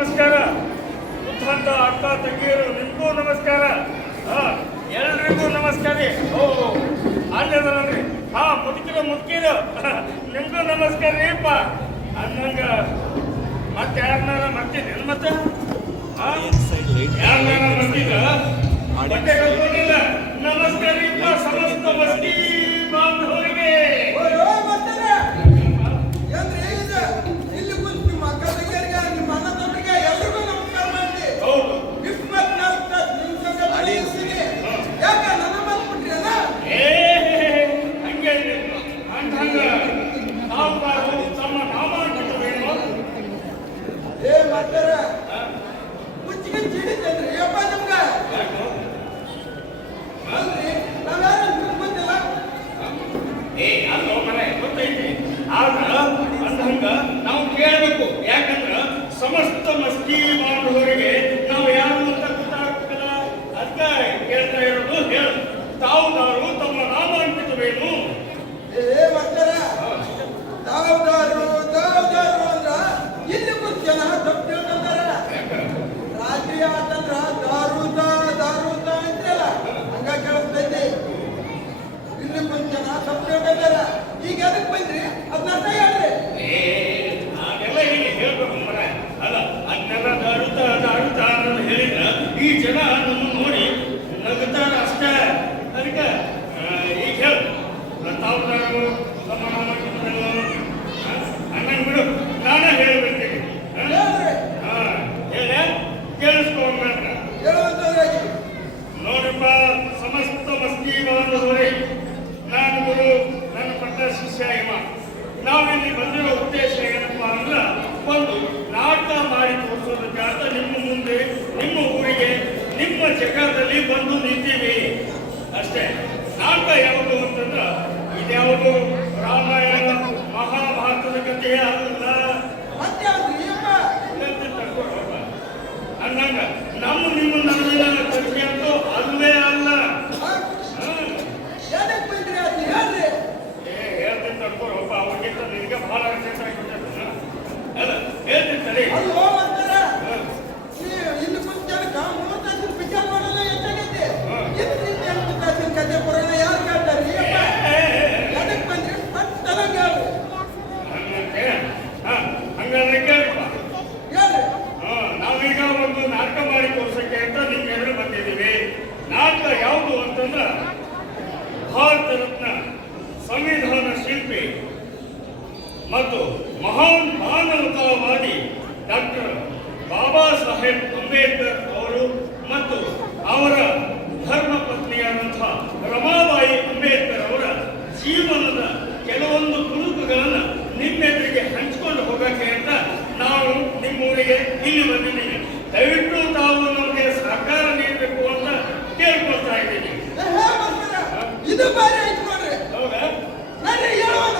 ನಮಸ್ಕಾರ. ಬುದ್ಧಂತ ಅಕ್ಕ ತಂಗಿಯರು ನಿಮಗೂ ನಮಸ್ಕಾರ. ಎಲ್ರಿಗೂ ನಮಸ್ಕಾರ. ಓ ಅಲ್ಲದಲ್ರಿ ಮುದುಕಿರು ನಿಮಗೂ ನಮಸ್ಕಾರ ರೀಪ್ಪ ಅನ್ನಂಗ ಮತ್ತೆ ಯಾರನ್ನಾರ ಮಾಡ್ತೀನಿ ಮತ್ತೆ ಯಾರನ್ನಾರ ಮಾಡ್ತಿದ್ದ ಬಟ್ಟೆ ಕಳ್ಕೊಂಡಿಲ್ಲ. ನಮಸ್ಕಾರ ರೀಪ್ಪ ಸಮಸ್ತ ಮಸ್ತಿ ಬಾಂಧವರಿಗೆ. ನಾವು ಕೇಳಬೇಕು, ಯಾಕಂದ್ರ ಸಮಸ್ತ ಮಸ್ತಿ ಮಾಡುವವರಿಗೆ ನಾವು ಯಾರು ಅಂತ ಗೊತ್ತಾಗಬೇಕಲ್ಲ. ಅದ್ಕ ಕೇಳ್ತಾ ಇರೋದು. ಹೇಳು, ತಾವುದಾರು ತಮ್ಮ ನಾಮಾಂಕಿತವೇನು? ತಾವುದಾರು ಅಂದ್ರ ಇಲ್ಲಿ ಕುಂತ ಜನ ತಪ್ಪು ತಿಳ್ಕೊಂತಾರ. ರಾತ್ರಿ ಆತಂದ್ರ ದಾರೂತ ಅಂತ್ರಲ್ಲ, ಹಂಗ ಕೇಳಿಸ್ತೈತಿ. ಇಲ್ಲಿ ಕುಂತ ಜನ ತಪ್ಪು ತಿಳ್ಕೊಂತಾರ. ಈಗ ಎದಕ್ ಬಂದ್ರಿ ಅದನ್ನ ಅರ್ಥ ಹೇಳ್ರಿ. ನಾನೆಲ್ಲ ಹೀಗೆ ಹೇಳ್ಬೇಕು ಮರ ಅಲ್ಲ. ಅದನ್ನೆಲ್ಲ ದಾರುತ ಅನ್ನೋದು ಹೇಳಿದ್ರ ಈ ಜನ ನನ್ನ ನೋಡಿ ನಗುತ್ತಾರ ಅಷ್ಟೇ. ಅದಕ್ಕೆ ಈಗ ಹೇಳು, ತಾವುದಾರು ತಮ್ಮ ನಾಮಾಂಕಿತವೇನು ಅನ್ನಂಗ್ ಬಿಡು. ನಾನೇ ಹೇಳ್ಬಿಡ್ತೀನಿ. ಹೇಳ ಕೇಳಿಸ್ಕೊಂಡ ನೋಡ್ರಪ್ಪ, ಸಮಸ್ತ ಮಸ್ತಿ ಬಾಂಧವರೇ, ನಾನು ಗುರು, ನನ್ನ ಪಟ್ಟ ಶಿಷ್ಯ ಹಿಮ. ನಾವಿಲ್ಲಿ ಬಂದಿರೋ ಉದ್ದೇಶ ಏನಪ್ಪಾ ಅಂದ್ರ, ಒಂದು ನಾಟಕ ಮಾಡಿ ತೋರಿಸೋದಕ್ಕೆ ಅಂತ ನಿಮ್ಮ ಮುಂದೆ, ನಿಮ್ಮ ಊರಿಗೆ, ನಿಮ್ಮ ಜಗದಲ್ಲಿ ಬಂದು ನಿಂತೀವಿ ಅಷ್ಟೇ. ನಾಟಕ ಯಾವುದು ಅಂತಂದ್ರ ಇದ್ಯಾವುದು ರಾಮಾಯಣ ಮಹಾಭಾರತದ ಕಥೆ ಅಲ್ಲ. ಅನ್ನಂಗ ನಿಮ್ಮ ನಡುವಿನ ಕಥೆ ಅಂತೂ ಅಲ್ಲೇ ಅಲ್ಲ. ಹೇಳ್ತೀನಿ ತಡ್ಕೊರಪ್ಪ, ಅವ್ರಿಗಿಂತ ನಿನಗೆ ಬಹಳ ಅರ್ಜೆಂಟ್ ಆಗಿಬಿಟ್ಟೆ. ಅಲ್ಲ ಹೇಳ್ತೀನಿ ಸರಿ. ಇಲ್ಲಿ ಕುಂತ ಪಿಕ್ಚರ್ ಮಾಡೋಣ ಹೆಚ್ಚಾಗೈತಿ. ಕಥೆ ಪುರಾಣ ಯಾರು ಕೇಳ್ತಾರೆ? ಅದಕ್ಕೆ ಬಂದ್ರಿ ಹಂಗಾದ್ರೆ ಕೇಳಪ್ಪ. ಹೇಳ್ರಿ. ನಾವೀಗ ಒಂದು ನಾಟಕ ಮಾಡಿ ತೋರ್ಸಕ್ಕೆ ಅಂತ ನಿಮ್ಗೆ ಎರಡು ಬಂದಿದ್ದೀವಿ. ನಾಟಕ ಯಾವುದು ಅಂತಂದ್ರ ಭಾರತ ರತ್ನ ಸಂವಿಧಾನ ಶಿಲ್ಪಿ ಮತ್ತು ಮಹಾನ್ ಮಾನವತಾವಾದಿ ಡಾಕ್ಟರ್ ಬಾಬಾ ಸಾಹೇಬ್ ಅಂಬೇಡ್ಕರ್ ಅವರು ಮತ್ತು ಅವರ ಧರ್ಮ ಪತ್ನಿಯಾದಂತಹ ರಮಾಬಾಯಿ ಅಂಬೇಡ್ಕರ್ ಅವರ ಜೀವನದ ಕೆಲವೊಂದು ತುಣುಕುಗಳನ್ನು ನಿಮ್ಮೆದುರಿಗೆ ಹಂಚಿಕೊಂಡು ಹೋಗಕ್ಕೆ ಅಂತ ನಾವು ನಿಮ್ಮೂರಿಗೆ ಇಲ್ಲಿ ಬಂದಿದ್ದೀವಿ. ದಯವಿಟ್ಟು ತಾವು ನಮಗೆ ಸಹಕಾರ ನೀಡಬೇಕು ಅಂತ ಕೇಳ್ಕೊಳ್ತಾ ಇದ್ದೀನಿ. ಇದು ಬಾರಿ ಆಯ್ತು ನೋಡ್ರಿ. ಹೌದಾ? ನಾನು ಹೇಳೋಣ.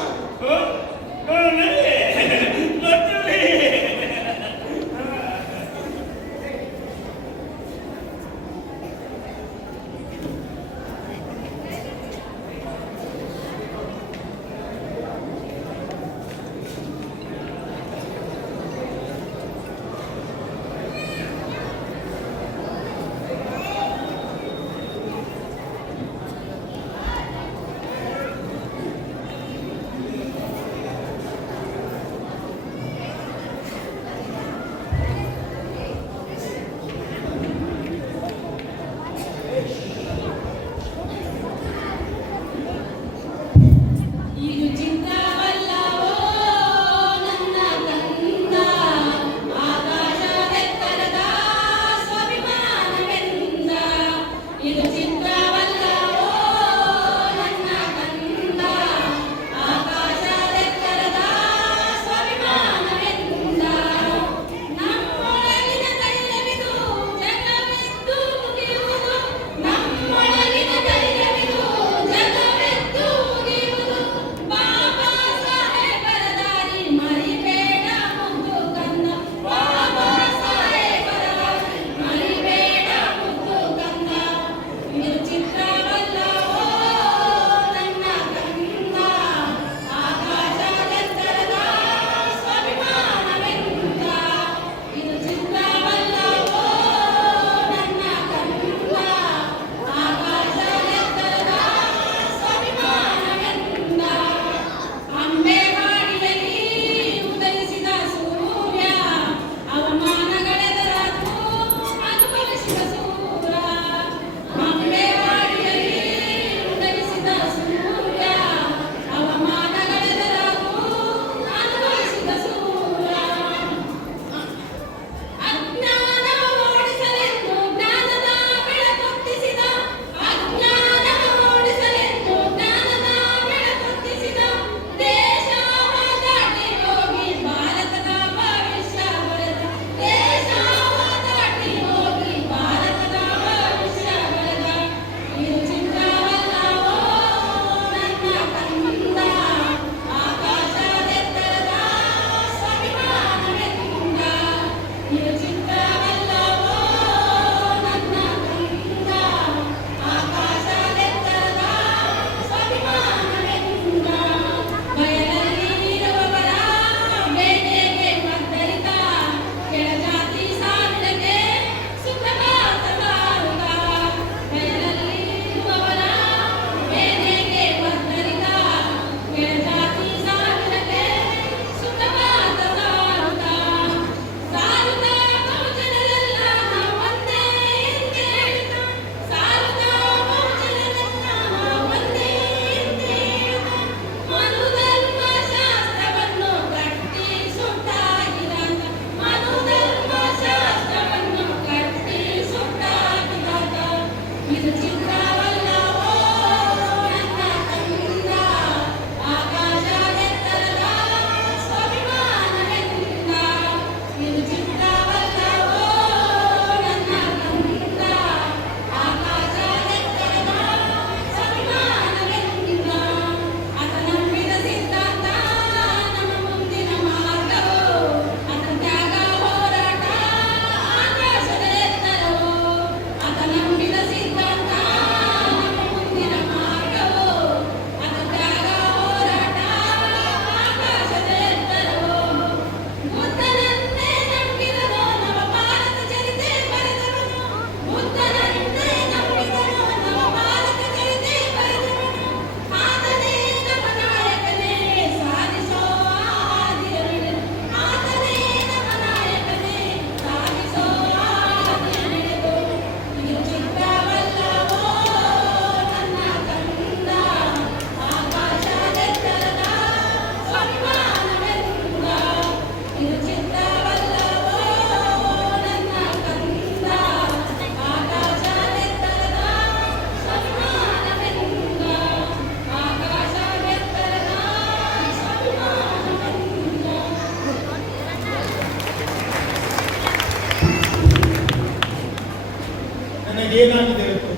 ನನಗೇನಾಗಿದೆ ಗೊತ್ತು?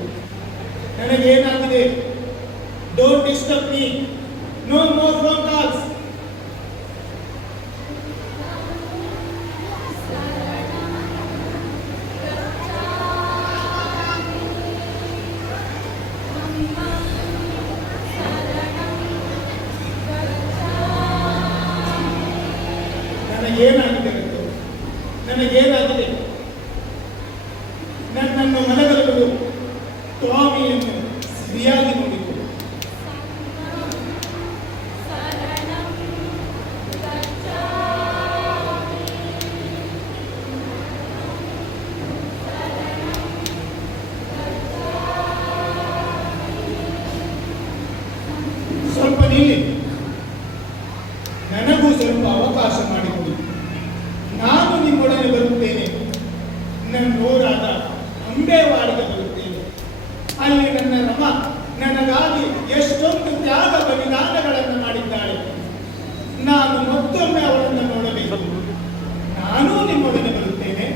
ನನಗೇನಾಗಿದೆ? Don't disturb me. No more phone calls. ನನಗೇನಾಗಿದೆ ಗೊತ್ತು? ನನಗೇನಾಗಿದೆ? ನನ್ನನ್ನು ಮನಗಲ್ಲದು ಸ್ವಾಮಿಯನ್ನು ಸರಿಯಾಗಿ ನೋಡಿತು. ಸ್ವಲ್ಪ ನಿಲ್ಲಿ. ನನಗೂ ಸ್ವಲ್ಪ ಅವಕಾಶ ಮಾಡಿಕೊಡಿ. ನಾನು ನಿಮ್ಮೊಡನೆ ಬರುತ್ತೇನೆ. ನನ್ನೂರಾದ ಅಂಬೇವಾಡಿಗೆ ಬರುತ್ತೇನೆ. ಅಲ್ಲಿ ನನ್ನ ರಮ ನನಗಾಗಿ ಎಷ್ಟೊಂದು ತ್ಯಾಗ ಬಲಿದಾನಗಳನ್ನು ಮಾಡಿದ್ದಾಳೆ. ನಾನು ಮತ್ತೊಮ್ಮೆ ಅವಳನ್ನು ನೋಡಬೇಕು. ನಾನೂ ನಿಮ್ಮೊಡನೆ ಬರುತ್ತೇನೆ.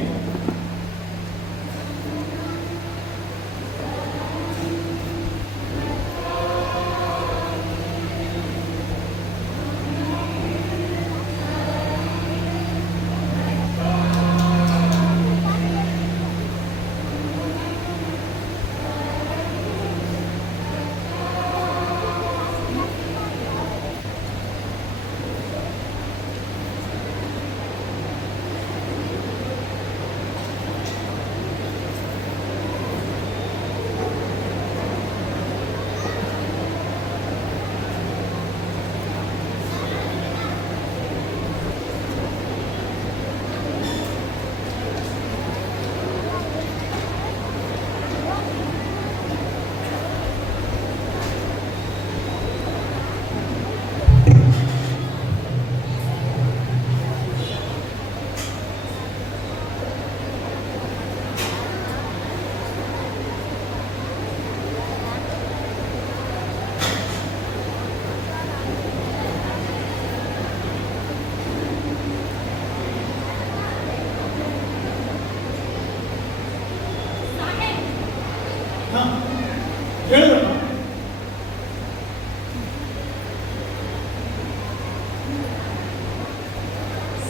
ಹೇಳು.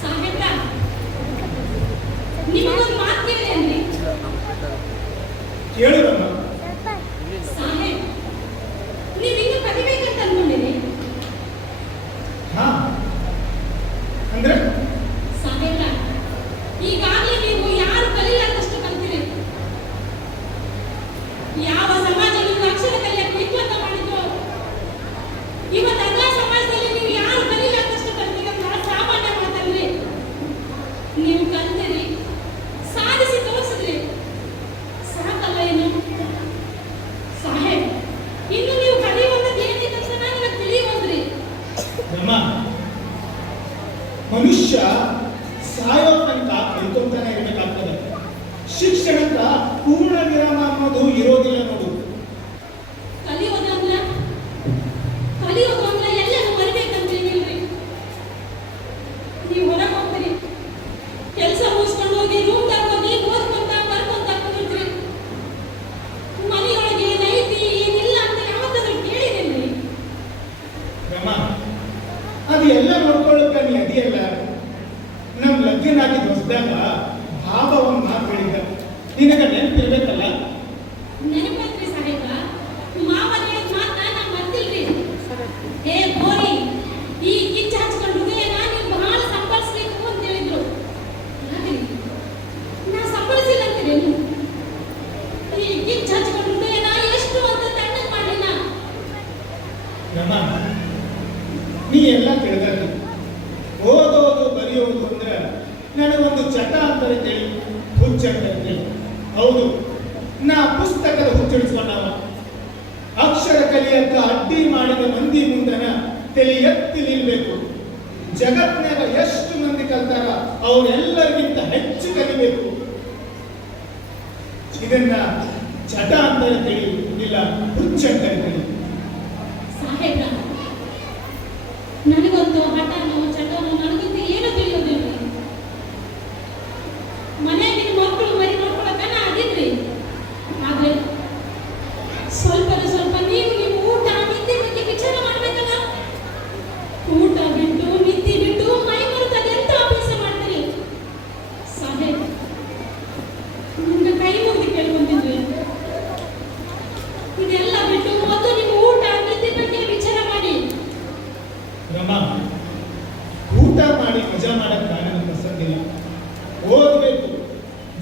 ಸಾಹೇಬ್ರ, ನಿಮಗೊಂದು ಮಾತು ಕೇಳಿ. ಕೇಳುವಮ್ಮ. ಸಾಹೇಬ್, ನೀವಿನ್ನೂ ಕಲಿಬೇಕಂತ ಅನ್ಕೊಂಡಿರಿ? ಹಾ, ಅಂದ್ರೆ ಸಾಹೇಬ್ರ, ಈಗಾಗಲೇ ನೀವು ಯಾರು ಕಲಿಲಾರ್ದಷ್ಟು ಕಲ್ತಿರಿ. ಯಾವ ಸಮಾಜ ನೀವು ಅಕ್ಷರ ಕಲಿಯಕ್ಕೆ ವಿದ್ವಂತ ಮಾಡಿದ್ರು, ಇವತ್ತು ಅದ ಸಮಾಜದಲ್ಲಿ ನೀವು ಯಾರು ಕಲಿಲಾರ್ದಷ್ಟು ಕಲ್ತಿರಿ ಅಂತ ಸಾಮಾನ್ಯ ಮಾತಲ್ರಿ. ನೀವು ಕಲ್ತಿರಿ, ಸಾಧಿಸಿ ತೋರಿಸಿದ್ರಿ, ಸಾಕಲ್ಲ ಏನು? ಸಾಹೇಬ್, ಇನ್ನು ನೀವು ಕಲಿಯುವಂಥದ್ದು ಏನಿದೆ ಅಂತ ನನಗೆ ತಿಳಿಯುವಂದ್ರಿ. ಅಮ್ಮ, ಮನುಷ್ಯ ಸಾಯೋ ತನಕ ಕಲ್ಕೊಂತಾನೆ ಇರಬೇಕಾಗ್ತದೆ. ಶಿಕ್ಷಣಕ್ಕ ಪೂರ್ಣ ವಿರಾಮ ಅನ್ನೋದು ಇರೋದಿಲ್ಲ ನೋಡು. ಕಲಿಯೋದಂದ್ರ ಎಲ್ಲರೂ ಮರಿಬೇಕಂತೇನಿಲ್ರಿ. ನೀವು ಹೊರಗೆ ಹೋಗ್ತೀರಿ, ಕೆಲಸ ಮುಗಿಸ್ಕೊಂಡು ಹೋಗಿ ರೂಮ್ದಾಗ ಹೋಗಿ ಓದ್ಕೊಂತ ಬರ್ಕೊಂತ ಕೂತ್ರಿ. ಮನೆಯೊಳಗೆ ಏನೈತಿ ಏನಿಲ್ಲ ಅಂತ ಯಾವತ್ತಾದ್ರೂ ಕೇಳಿರೇನ್ರಿ? ಅಮ್ಮ, ಅದು ಎಲ್ಲ ನೋಡ್ಕೊಳ್ಳುತ್ತ ನೀ ಅದಿಯಲ್ಲ. ನಮ್ ಲಗ್ನ ಆಗಿದ್ದು ಹೊಸದಾಗ ಭಾವ ಒಂದು ಮಾತು ಹೇಳಿದ್ದ, ನಿನಗ ನೆನಪಿರ್ಬೇಕಲ್ಲ. ನೆನಪೈತ್ರಿ ಸಾಹೇಬ್ರ, ಮಾವನ ಹೇಳಿದ ಮಾತನ್ನ ನಾ ಮರ್ತಿಲ್ರಿ. ಏ ಬೋರಿ, ಈ ಕಿಚ್ಚ ಹಚ್ಕೊಂಡು ಹೃದಯನ ನೀವು ಬಹಳ ಸಂಭಾಳಿಸ್ಬೇಕು ಅಂತ ಹೇಳಿದ್ರು. ಯಾಕ್ರಿ ನಾ ಸಂಭಾಳಿಸಿಲ್ಲ ಅಂತೀರೇನು? ಈ ಕಿಚ್ಚ ಹಚ್ಕೊಂಡು ಹೃದಯನ ಎಷ್ಟು ಅಂತ ತಣ್ಣಗ್ ಮಾಡಿನ. ಅಮ್ಮ, ನೀ ಎಲ್ಲ ತಿಳಿದಲ್ಲಿ ಓದೋದು ಬರೆಯೋದು ಅಂದ್ರೆ ನನಗೊಂದು ಚಟ ಅಂತ ಹೇಳಿ ಹುಚ್ಚಂತ ಹೇಳಿ. ಹೌದು, ನಾ ಪುಸ್ತಕದ ಹುಚ್ಚಿಡಿಸ್ಕೊಂಡವ. ಅಕ್ಷರ ಕಲಿಯಕ್ಕ ಅಡ್ಡಿ ಮಾಡಿದ ಮಂದಿ ಮುಂದನ ತಲೆ ಎತ್ತಿ ನಿಲ್ಬೇಕು. ಜಗತ್ನಾಗ ಎಷ್ಟು ಮಂದಿ ಕಲ್ತಾರ ಅವರೆಲ್ಲರಿಗಿಂತ ಹೆಚ್ಚು ಕಲಿಬೇಕು. ಇದನ್ನ ಚಟ ಅಂತ ಹೇಳಿ, ಇಲ್ಲ ಹುಚ್ಚಂತ ಹೇಳಿ. ಸಾಹೇಬ್ರ, ನನಗೊಂದು ಹಠನೋ ಚಟನೋ ನನಗಂತೂ ಏನೂ ತಿಳಿಯೋದಿಲ್ಲ. ಮನೆಯಾಗಿನ ಮಕ್ಕಳು ಮರಿ ನೋಡ್ಕೊಳಕನ ಅದಿದ್ರಿ. ಆಗ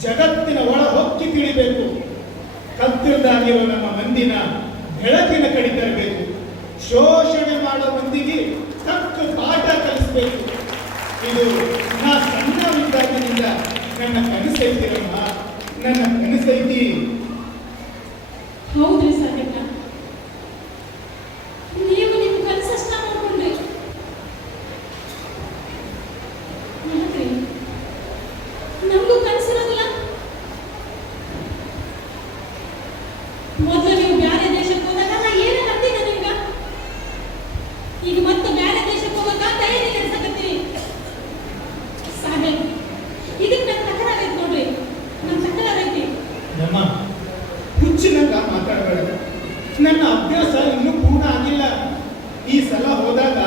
ಜಗತ್ತಿನ ಒಳ ಹೊಕ್ಕಿ ತಿಳಿಬೇಕು. ಕತ್ತಲ್ದಾಗಿರೋ ನಮ್ಮ ಮಂದಿನ ಬೆಳಕಿನ ಕಡೆ ತರಬೇಕು. ಶೋಷಣೆ ಮಾಡೋ ಮಂದಿಗೆ ತಕ್ಕ ಪಾಠ ಕಲಿಸ್ಬೇಕು. ಇದು ನಾ ಸಣ್ಣವಿದ್ದಾಗಿನಿಂದ ನನ್ನ ಕನಸೈತಿರಮ್ಮ, ನನ್ನ ಕನಸೈತಿ. ಹೌದ್ರಿ ಸಾಹೇಬ್ರ, ನೀವು ನಿಮ್ ಕನಸಷ್ಟ ಮಾಡ್ಕೊಂಡ್ರಿ. ಯಾಕ್ರಿ ನಮಗೂ ಕನಸಿರೋದಿಲ್ಲ? ಮೊದಲು ನೀವು ಬ್ಯಾರೆ ದೇಶಕ್ಕೆ ಹೋದಾಗ ನಾ ಏನ ಅಂದಿದ್ದೆ ನಿಮ್ಗ? ಈಗ ಮತ್ತೆ ಬ್ಯಾರೆ ದೇಶಕ್ಕೆ ಹೋಗಾಕ ತಯಾರಿ ನಡೆಸಕತ್ತೀರಿ. ಸಾಹೇಬ್, ಇದಕ್ಕೆ ನನ್ನ ತಕರಾರ್ ಐತಿ ನೋಡ್ರಿ, ನನ್ನ ತಕರಾರ್ ಐತಿ. ನಮ್ಮ ಹುಚ್ಚಿನಂಗ ಮಾತಾಡಬೇಡ. ನನ್ನ ಅಭ್ಯಾಸ ಇನ್ನೂ ಪೂರ್ಣ ಆಗಿಲ್ಲ. ಈ ಸಲ ಹೋದಾಗ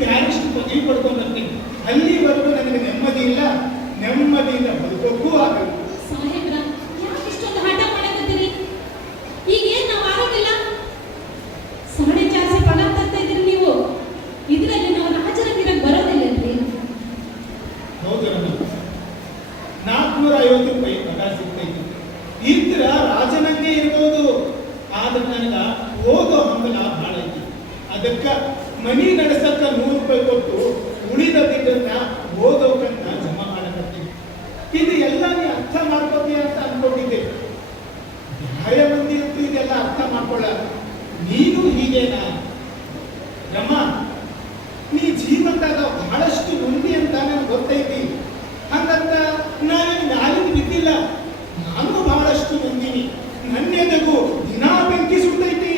ಪ್ಯಾರಿಸ್ ಪದವಿ ಪಡ್ಕೊಂಡು ಬರ್ತೀನಿ. ಅಲ್ಲಿವರೆಗೂ ನನಗೆ ನೆಮ್ಮದಿ ಇಲ್ಲ, ನೆಮ್ಮದಿಯಿಂದ ಬದುಕೋಕ್ಕೂ ಆಗಲ್ಲ. ಸಾಹೇಬ್ರ, ಯಾಕೆ ಇಷ್ಟೊಂದು ಹಠ ಮಾಡಕತ್ತೀರಿ? ಈಗ ಏನ್ ನಾವು ಆಗೋದಿಲ್ಲ? 4.5 ಪಗಾರ ತರ್ತಾ ಇದ್ದೀರಿ ನೀವು. ಇದರಲ್ಲಿ ನಾವು ರಾಜರಂಗಿರಕ್ಕೆ ಬರೋದಿಲ್ಲನ್ರಿ. ಹೌದು ನಮ್ಮ 450 ರೂಪಾಯಿ ಪಗಾರ ಸಿಗ್ತೈತಿ. ಇದ್ರ ರಾಜನಂಗೆ ಇರ್ಬೋದು, ಆದ್ರೆ ನನಗ ಓದೋ ಹಂಬಲ ಭಾಳ ಐತಿ. ಅದಕ್ಕ ಮನಿ ನಡೆಸಕ್ಕ 100 ರೂಪಾಯಿ ಕೊಟ್ಟು ಉಳಿದದನ್ನ ಓದೋಕಂತ ಜಮಾ ಮಾಡಕತ್ತೀನಿ. ಇದು ಎಲ್ಲ ನೀ ಅರ್ಥ ಮಾಡ್ಕೋತೀಯ ಅಂತ ಅನ್ಕೊಂಡಿದ್ದೆ. ಬೇರೆ ಮಂದಿ ಅಂತೂ ಇದೆಲ್ಲ ಅರ್ಥ ಮಾಡ್ಕೊಳ್ಳ. ನೀನು ಹೀಗೇನಾ ನಮ್ಮ? ನೀ ಜೀವನದಾಗ ಬಹಳಷ್ಟು ಮಂದಿ ಅಂತ ನನಗೆ ಗೊತ್ತೈತಿ. ಹಂಗಂತ ನಾನು ನಾಲಿಗೆ ಬಿದ್ದಿಲ್ಲ. ನಾನು ಬಹಳಷ್ಟು ಮಂದಿನಿ. ನನ್ನೆದಗೂ ದಿನಾ ಬೆಂಕಿ ಸುಟ್ಟೈತಿ.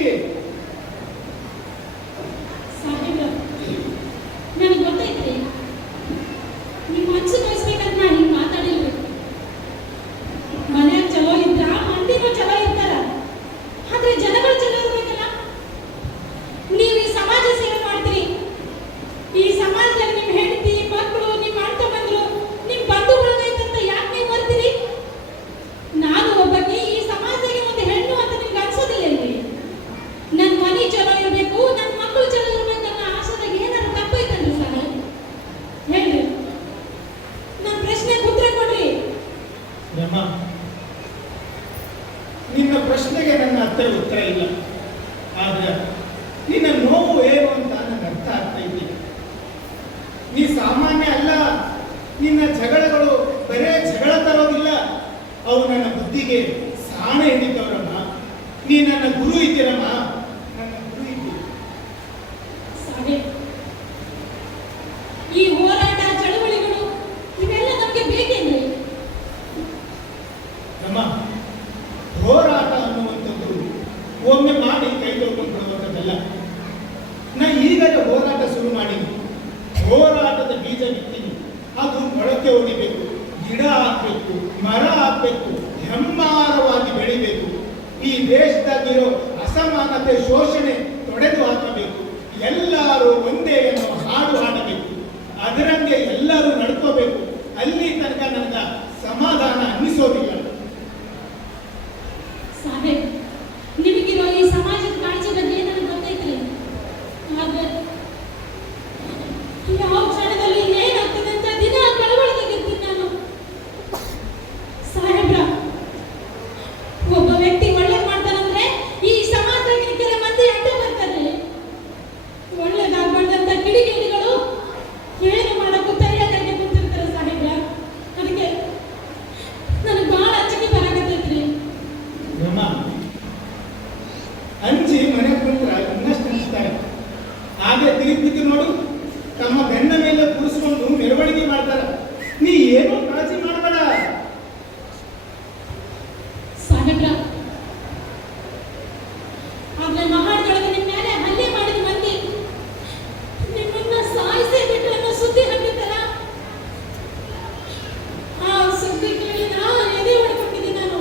ಸಾಹೇಬ್ರ, ನನಗೆ ಗೊತ್ತೈತ್ರಿ, ನಿಮ್ಮ ಮನಸ್ಸು ನೋಯಿಸ್ಬೇಕಂತ ನಾನು ಹಿಂಗೆ ಮಾತಾಡಿಲ್ರಿ. ಮನ್ಯಾಗ ಚಲೋ ಇದ್ರ ಮಂದಿನೂ ಚಲೋ ಇರ್ತಾರ, ಆದ್ರೆ ಜನಗಳು ಚಲೋ ಇರ್ಬೇಕಲ್ಲ. ನೀವು ಈ ಸಮಾಜ ಸೇವೆ ಮಾಡ್ತೀರಿ. ಈ ಸಮಾಜದಾಗ ನಿಮ್ಮ ಹೆಂಡತಿ, ಮಕ್ಕಳು, ನಿಮ್ಮ ಅಣ್ಣ ತಮ್ಮಂದ್ರು, ನಿಮ್ಮ ಬಂಧು ಬಳಗ ಐತಂತ ಯಾಕೆ ನೀವು ಬರ್ತೀರಿ? ನಾನು ಒಬ್ಬಾಕಿ ಈ ಸಮಾಜದಾಗೆ ಒಂದು ಹೆಣ್ಣು ಅಂತ ನಿಮ್ಗೆ ಅನ್ಸೋದಿಲ್ಲನ್ರಿ? ನನ್ನ ಮನೆ ಚಲೋ ಇರಬೇಕು, ನನ್ನ ಮಕ್ಕಳು ಚಲೋ ಇರ್ಬೇಕು ಅನ್ನೋ ಆಸೆದಾಗ ಏನಾದ್ರು ತಪ್ಪೈತನ್ರಿ ಸಾಹೇಬ್? ಹೇಳ್ರಿ, ನನ್ನ ಪ್ರಶ್ನೆಗೆ ಉತ್ತರ ಕೊಡ್ರಿ. ನಮ್ಮ ನಿನ್ನ ಪ್ರಶ್ನೆಗೆ ನನ್ನ ಹತ್ತಿರ ಉತ್ತರ ಇಲ್ಲ. ಆದ್ರೆ ನಿನ್ನ ನೋವು ಏನು ಅಂತ ನನಗೆ ಅರ್ಥ ಆಗ್ತೈತಿ. ನೀ ಸಾಮಾನ್ಯ ಅಲ್ಲ. ನಿನ್ನ ಜಗಳಗಳು ಬರೇ ಜಗಳ ತರೋದಿಲ್ಲ, ಅವು ನನ್ನ ಬುದ್ಧಿಗೆ ಸಾಣೆ ಹಿಡಿತವ್ರಮ್ಮ. ನೀ ನನ್ನ ಗುರು ಇದ್ದೀರಮ್ಮ, ನನ್ನ ಗುರು ಇದ್ದೀರಿ. ಸಾಹೇಬ್, ಈ ಹೋರಾಟ ಚಳವಳಿಗಳು ಇವೆಲ್ಲ ನಮಗೆ ಬೇಕೇನ್ರಿ? ನಮ್ಮ ಹೋರಾಟ ಅನ್ನುವಂಥದ್ದು ಒಮ್ಮೆ ಮಾಡಿ ಕೈ ತೊಳ್ಕೊಂಡು ಬಿಡುವಂಥದ್ದಲ್ಲ. ನಾ ಈಗಲೇ ಹೋರಾಟ ಶುರು ಮಾಡೀನಿ. ಹೋರಾಟದ ಬೀಜ ಬಿತ್ತೀನಿ. ಅದು ಮೊಳಕೆ ಹೊಡಿಬೇಕು, ಗಿಡ ಹಾಕ್ಬೇಕು, ಮರ ಹಾಕ್ಬೇಕು, ಹೆಮ್ಮಾರವಾಗಿ ಬೆಳಿಬೇಕು. ಈ ದೇಶದಾಗಿರೋ ಅಸಮಾನತೆ, ಶೋಷಣೆ ತೊಡೆದು ಹಾಕಬೇಕು. ಎಲ್ಲರೂ ಒಂದೇ ಎನ್ನುವ ಹಾಡು ಹಾಡಬೇಕು. ಅದರಂಗೆ ಎಲ್ಲರೂ ನಡ್ಕೋಬೇಕು. ಅಲ್ಲಿ ತನಕ ನನಗ ಸಮಾಧಾನ ಅನ್ನಿಸೋದಿಲ್ಲ. ಸಾಹೇಬ್, ನಿಮಗಿರೋ ಈ ಸಮಾಜದ ಕಾಳಜಿ ಬಗ್ಗೆ ನನಗೆ ಗೊತ್ತೈತ್ರಿ. ಆದ್ರೆ ಯಾವ ಕ್ಷಣದಲ್ಲಿ ಏನಾಗ್ತದೆ ಅಂತ ದಿನ ಕಳವಳದಾಗಿರ್ತೀನಿ ನಾನು. ಸಾಹೇಬ್ರ, ಒಬ್ಬ ವ್ಯಕ್ತಿ ಒಳ್ಳೆ ಮಾಡ್ತಾನಂದ್ರೆ ಈ ಸಮಾಜದಾಗಿನ ಕೆಲ ಮಂದಿ ಅಡ್ಡ ಬರ್ತಾರೆ. ಒಳ್ಳೇದಾಗ್ಬಾರ್ದಂತ ಕಿಡಿಗೇಡಿಗಳು ಏನು ಮಾಡಕ್ಕೂ ತಯಾರಾಗಿ ಕುಂತಿರ್ತಾರೆ ಸಾಹೇಬ್ರ. ಅದಕ್ಕೆ ನನಗೆ ಬಹಳ ಅಂಜಿಕೆ ಬರಾಕತ್ತೈತ್ರಿ. ನಮ್ಮ ಅಂಜಿ ಮನೆ ಕುಂತ್ರ ಇನ್ನಷ್ಟು ಅನಿಸ್ತಾರೆ. ಹಾಗೆ ತಿರುಗಿ ನೋಡು, ತಮ್ಮ ಬೆನ್ನ ಮೇಲೆ ಕೂರಿಸ್ಕೊಂಡು ಮೆರವಣಿಗೆ ಮಾಡ್ತಾರ. ನೀ ಏನೋ ಕಾಳಜಿ ಮಾಡಬೇಡ ಸಾಹೇಬ್ರ. ಆದ್ರೆ ಮಹಾಡ್ದೊಳಗೆ ನಿಮ್ಮ ಮೇಲೆ ಹಲ್ಲೆ ಮಾಡಿದ ಮಂದಿ ನಿಮ್ಮನ್ನ ಸಾಯಿಸೇ ಬಿಟ್ಟು ಅನ್ನೋ ಸುದ್ದಿ ಹಬ್ಬಿತ್ತಲ್ಲ, ಆ ಸುದ್ದಿ ಕೇಳಿ ನಾನು ಎದೆ ಹೊಡ್ಕೊಂಡಿದ್ದೀನಿ ನಾನು.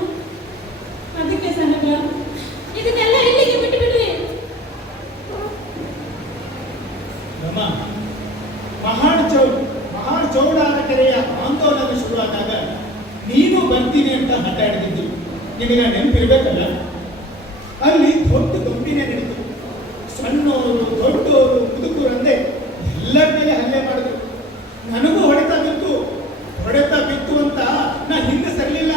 ಅದಕ್ಕೆ ಸಾಹೇಬ್ರ, ಇದನ್ನೆಲ್ಲ ಇಲ್ಲಿಗೆ ಬಿಟ್ಟು ಬಿಡ್ರಿ. ನಮ್ಮ ಮಹಾನ್ ಚೌಡಾರ ಕೆರೆಯ ಆಂದೋಲನ ಶುರುವಾದಾಗ ನೀನು ಬರ್ತೀನಿ ಅಂತ ಹಠ ಹಿಡಿದಿದ್ದು ನಿನಗೆ ನೆನಪಿರ್ಬೇಕಲ್ಲ. ಅಲ್ಲಿ ದೊಡ್ಡ ಗೊಂಬಿನೇ ನಡೀತು. ಸಣ್ಣವರು, ದೊಡ್ಡವರು, ಮುದುಕರು ಅಂದೆ ಎಲ್ಲರ ಮೇಲೆ ಹಲ್ಲೆ ಮಾಡಿದ್ರು. ನನಗೂ ಹೊಡೆತ ಬಿತ್ತು ಅಂತ ನಾ ಹಿಂದೆ ಸರಲಿಲ್ಲ.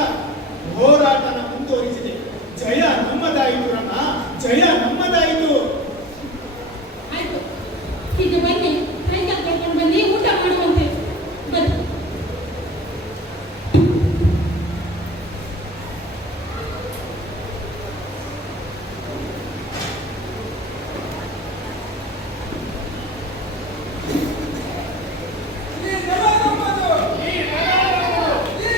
ಜಯ ನಮ್ಮದಾಯಿತು. ಆಯ್ತು, ಈಗ ಬನ್ನಿ, ಕೈ ಕಾಲು ತೊಳ್ಕೊಂಡು ಬನ್ನಿ, ಊಟ ಮಾಡುವಂತೆ. ಬನ್ನಿ. ಈ ನೆಲ ನಮ್ಮದು. ಈ ನೆಲ ನಮ್ಮದು. ಈ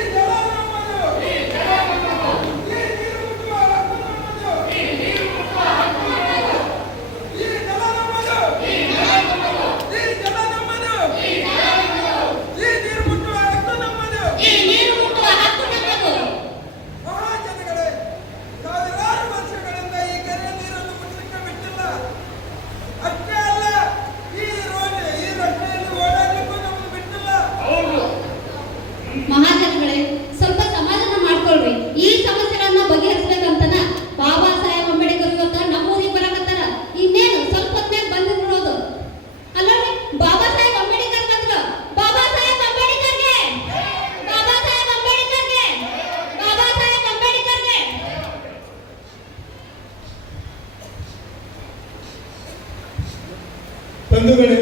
ನೀರು ಮುಟ್ಟುವ ಹಕ್ಕು ನಮ್ಮದು. ಈ ನೆಲ ನಮ್ಮದು. ಈ ಜಲ ನಮ್ಮದು. ಈ ನೀರು ಮುಟ್ಟುವ ಹಕ್ಕು ನಮ್ಮದು. ಮಹಾಜನಗಳೇ, ಸಾವಿರಾರು ವರ್ಷಗಳಿಂದ ಈ ಕೆರೆ ನೀರನ್ನು ಮುಟ್ಟಲಿಕ್ಕೆ ಬಿಟ್ಟಿಲ್ಲ. ಅಷ್ಟೇ ಅಲ್ಲ, ಈ ರಸ್ತೆಯಲ್ಲಿ ಓಡಾಡಲಿಕ್ಕೂ ನಮಗೆ ಬಿಟ್ಟಿಲ್ಲ. ಹೌದು. ಮಹಾಜನಗಳೇ, ಸ್ವಲ್ಪ ಸಮಾಧಾನ ಮಾಡ್ಕೊಳ್ರಿ. ಈ ಸಮಸ್ಯೆಗಳನ್ನ ಬಗೆಹರಿಸ್ಬೇಕಂತನ ಬಾಬಾ ಸಾಹೇಬ್ ಅಂಬೇಡ್ಕರ್ ಇವತ್ತ ನಮ್ಮೂರಿಗೆ ಬರಕತ್ತಾರ. ಇನ್ನೇನು ಸ್ವಲ್ಪ ಹೊತ್ನ್ಯಾಗ ಬಂದು ಬಿಡೋದು. ಅಲ್ಲರಿ, ಬಾಬಾ ಸಾಹೇಬ್ ಅಂಬೇಡ್ಕರ್ ಬಂದ್ರು. ಬಾಬಾ ಸಾಹೇಬ್ ಅಂಬೇಡ್ಕರ್ಗೆ, ಬಾಬಾ ಸಾಹೇಬ್ ಅಂಬೇಡ್ಕರ್ಗೆ, ಬಾಬಾ ಸಾಹೇಬ್ ಅಂಬೇಡ್ಕರ್ಗೆ. ಬಂಧುಗಳೇ,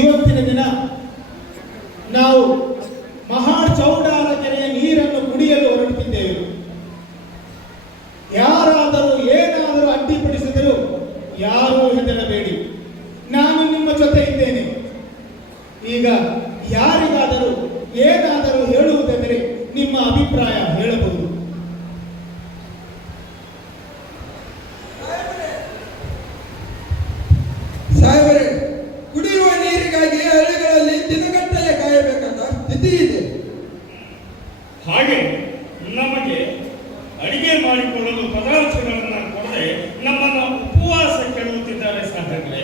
ಇವತ್ತಿನ ದಿನ ನಾವು ಮಹಾನ್ ಚೌಡಾರ ಕೆರೆಯ ನೀರನ್ನು ಕುಡಿಯಲು ಹೊರಡುತ್ತಿದ್ದೇವೆ. ಯಾರಾದರೂ ಏನಾದರೂ ಅಡ್ಡಿಪಡಿಸಿದರೂ ಯಾರೂ ಹೆದರಬೇಡಿ, ನಾನು ನಿಮ್ಮ ಜೊತೆ ಇದ್ದೇನೆ. ಈಗ ಯಾರಿಗಾದರೂ ಏನಾದರೂ ಹೇಳುವುದೆಂದರೆ ನಿಮ್ಮ ಅಭಿಪ್ರಾಯ ಹೇಳಬಹುದು. ಸಾಹೇಬರೇ, ಕುಡಿಯುವ ನೀರಿಗಾಗಿ ಹಳ್ಳಿಗಳಲ್ಲಿ ದಿನಗಟ್ಟಲೆ ಕಾಯಬೇಕಾದ ಸ್ಥಿತಿ ಇದೆ. ಹಾಗೆ ನಮಗೆ ಅಡಿಗೆ ಮಾಡಿಕೊಳ್ಳಲು ಪದಾರ್ಥಗಳನ್ನು ಕೊಡದೆ ನಮ್ಮನ್ನು ಉಪವಾಸ ಕೆಡುತ್ತಿದ್ದಾರೆ ಸಾಧಕರೇ.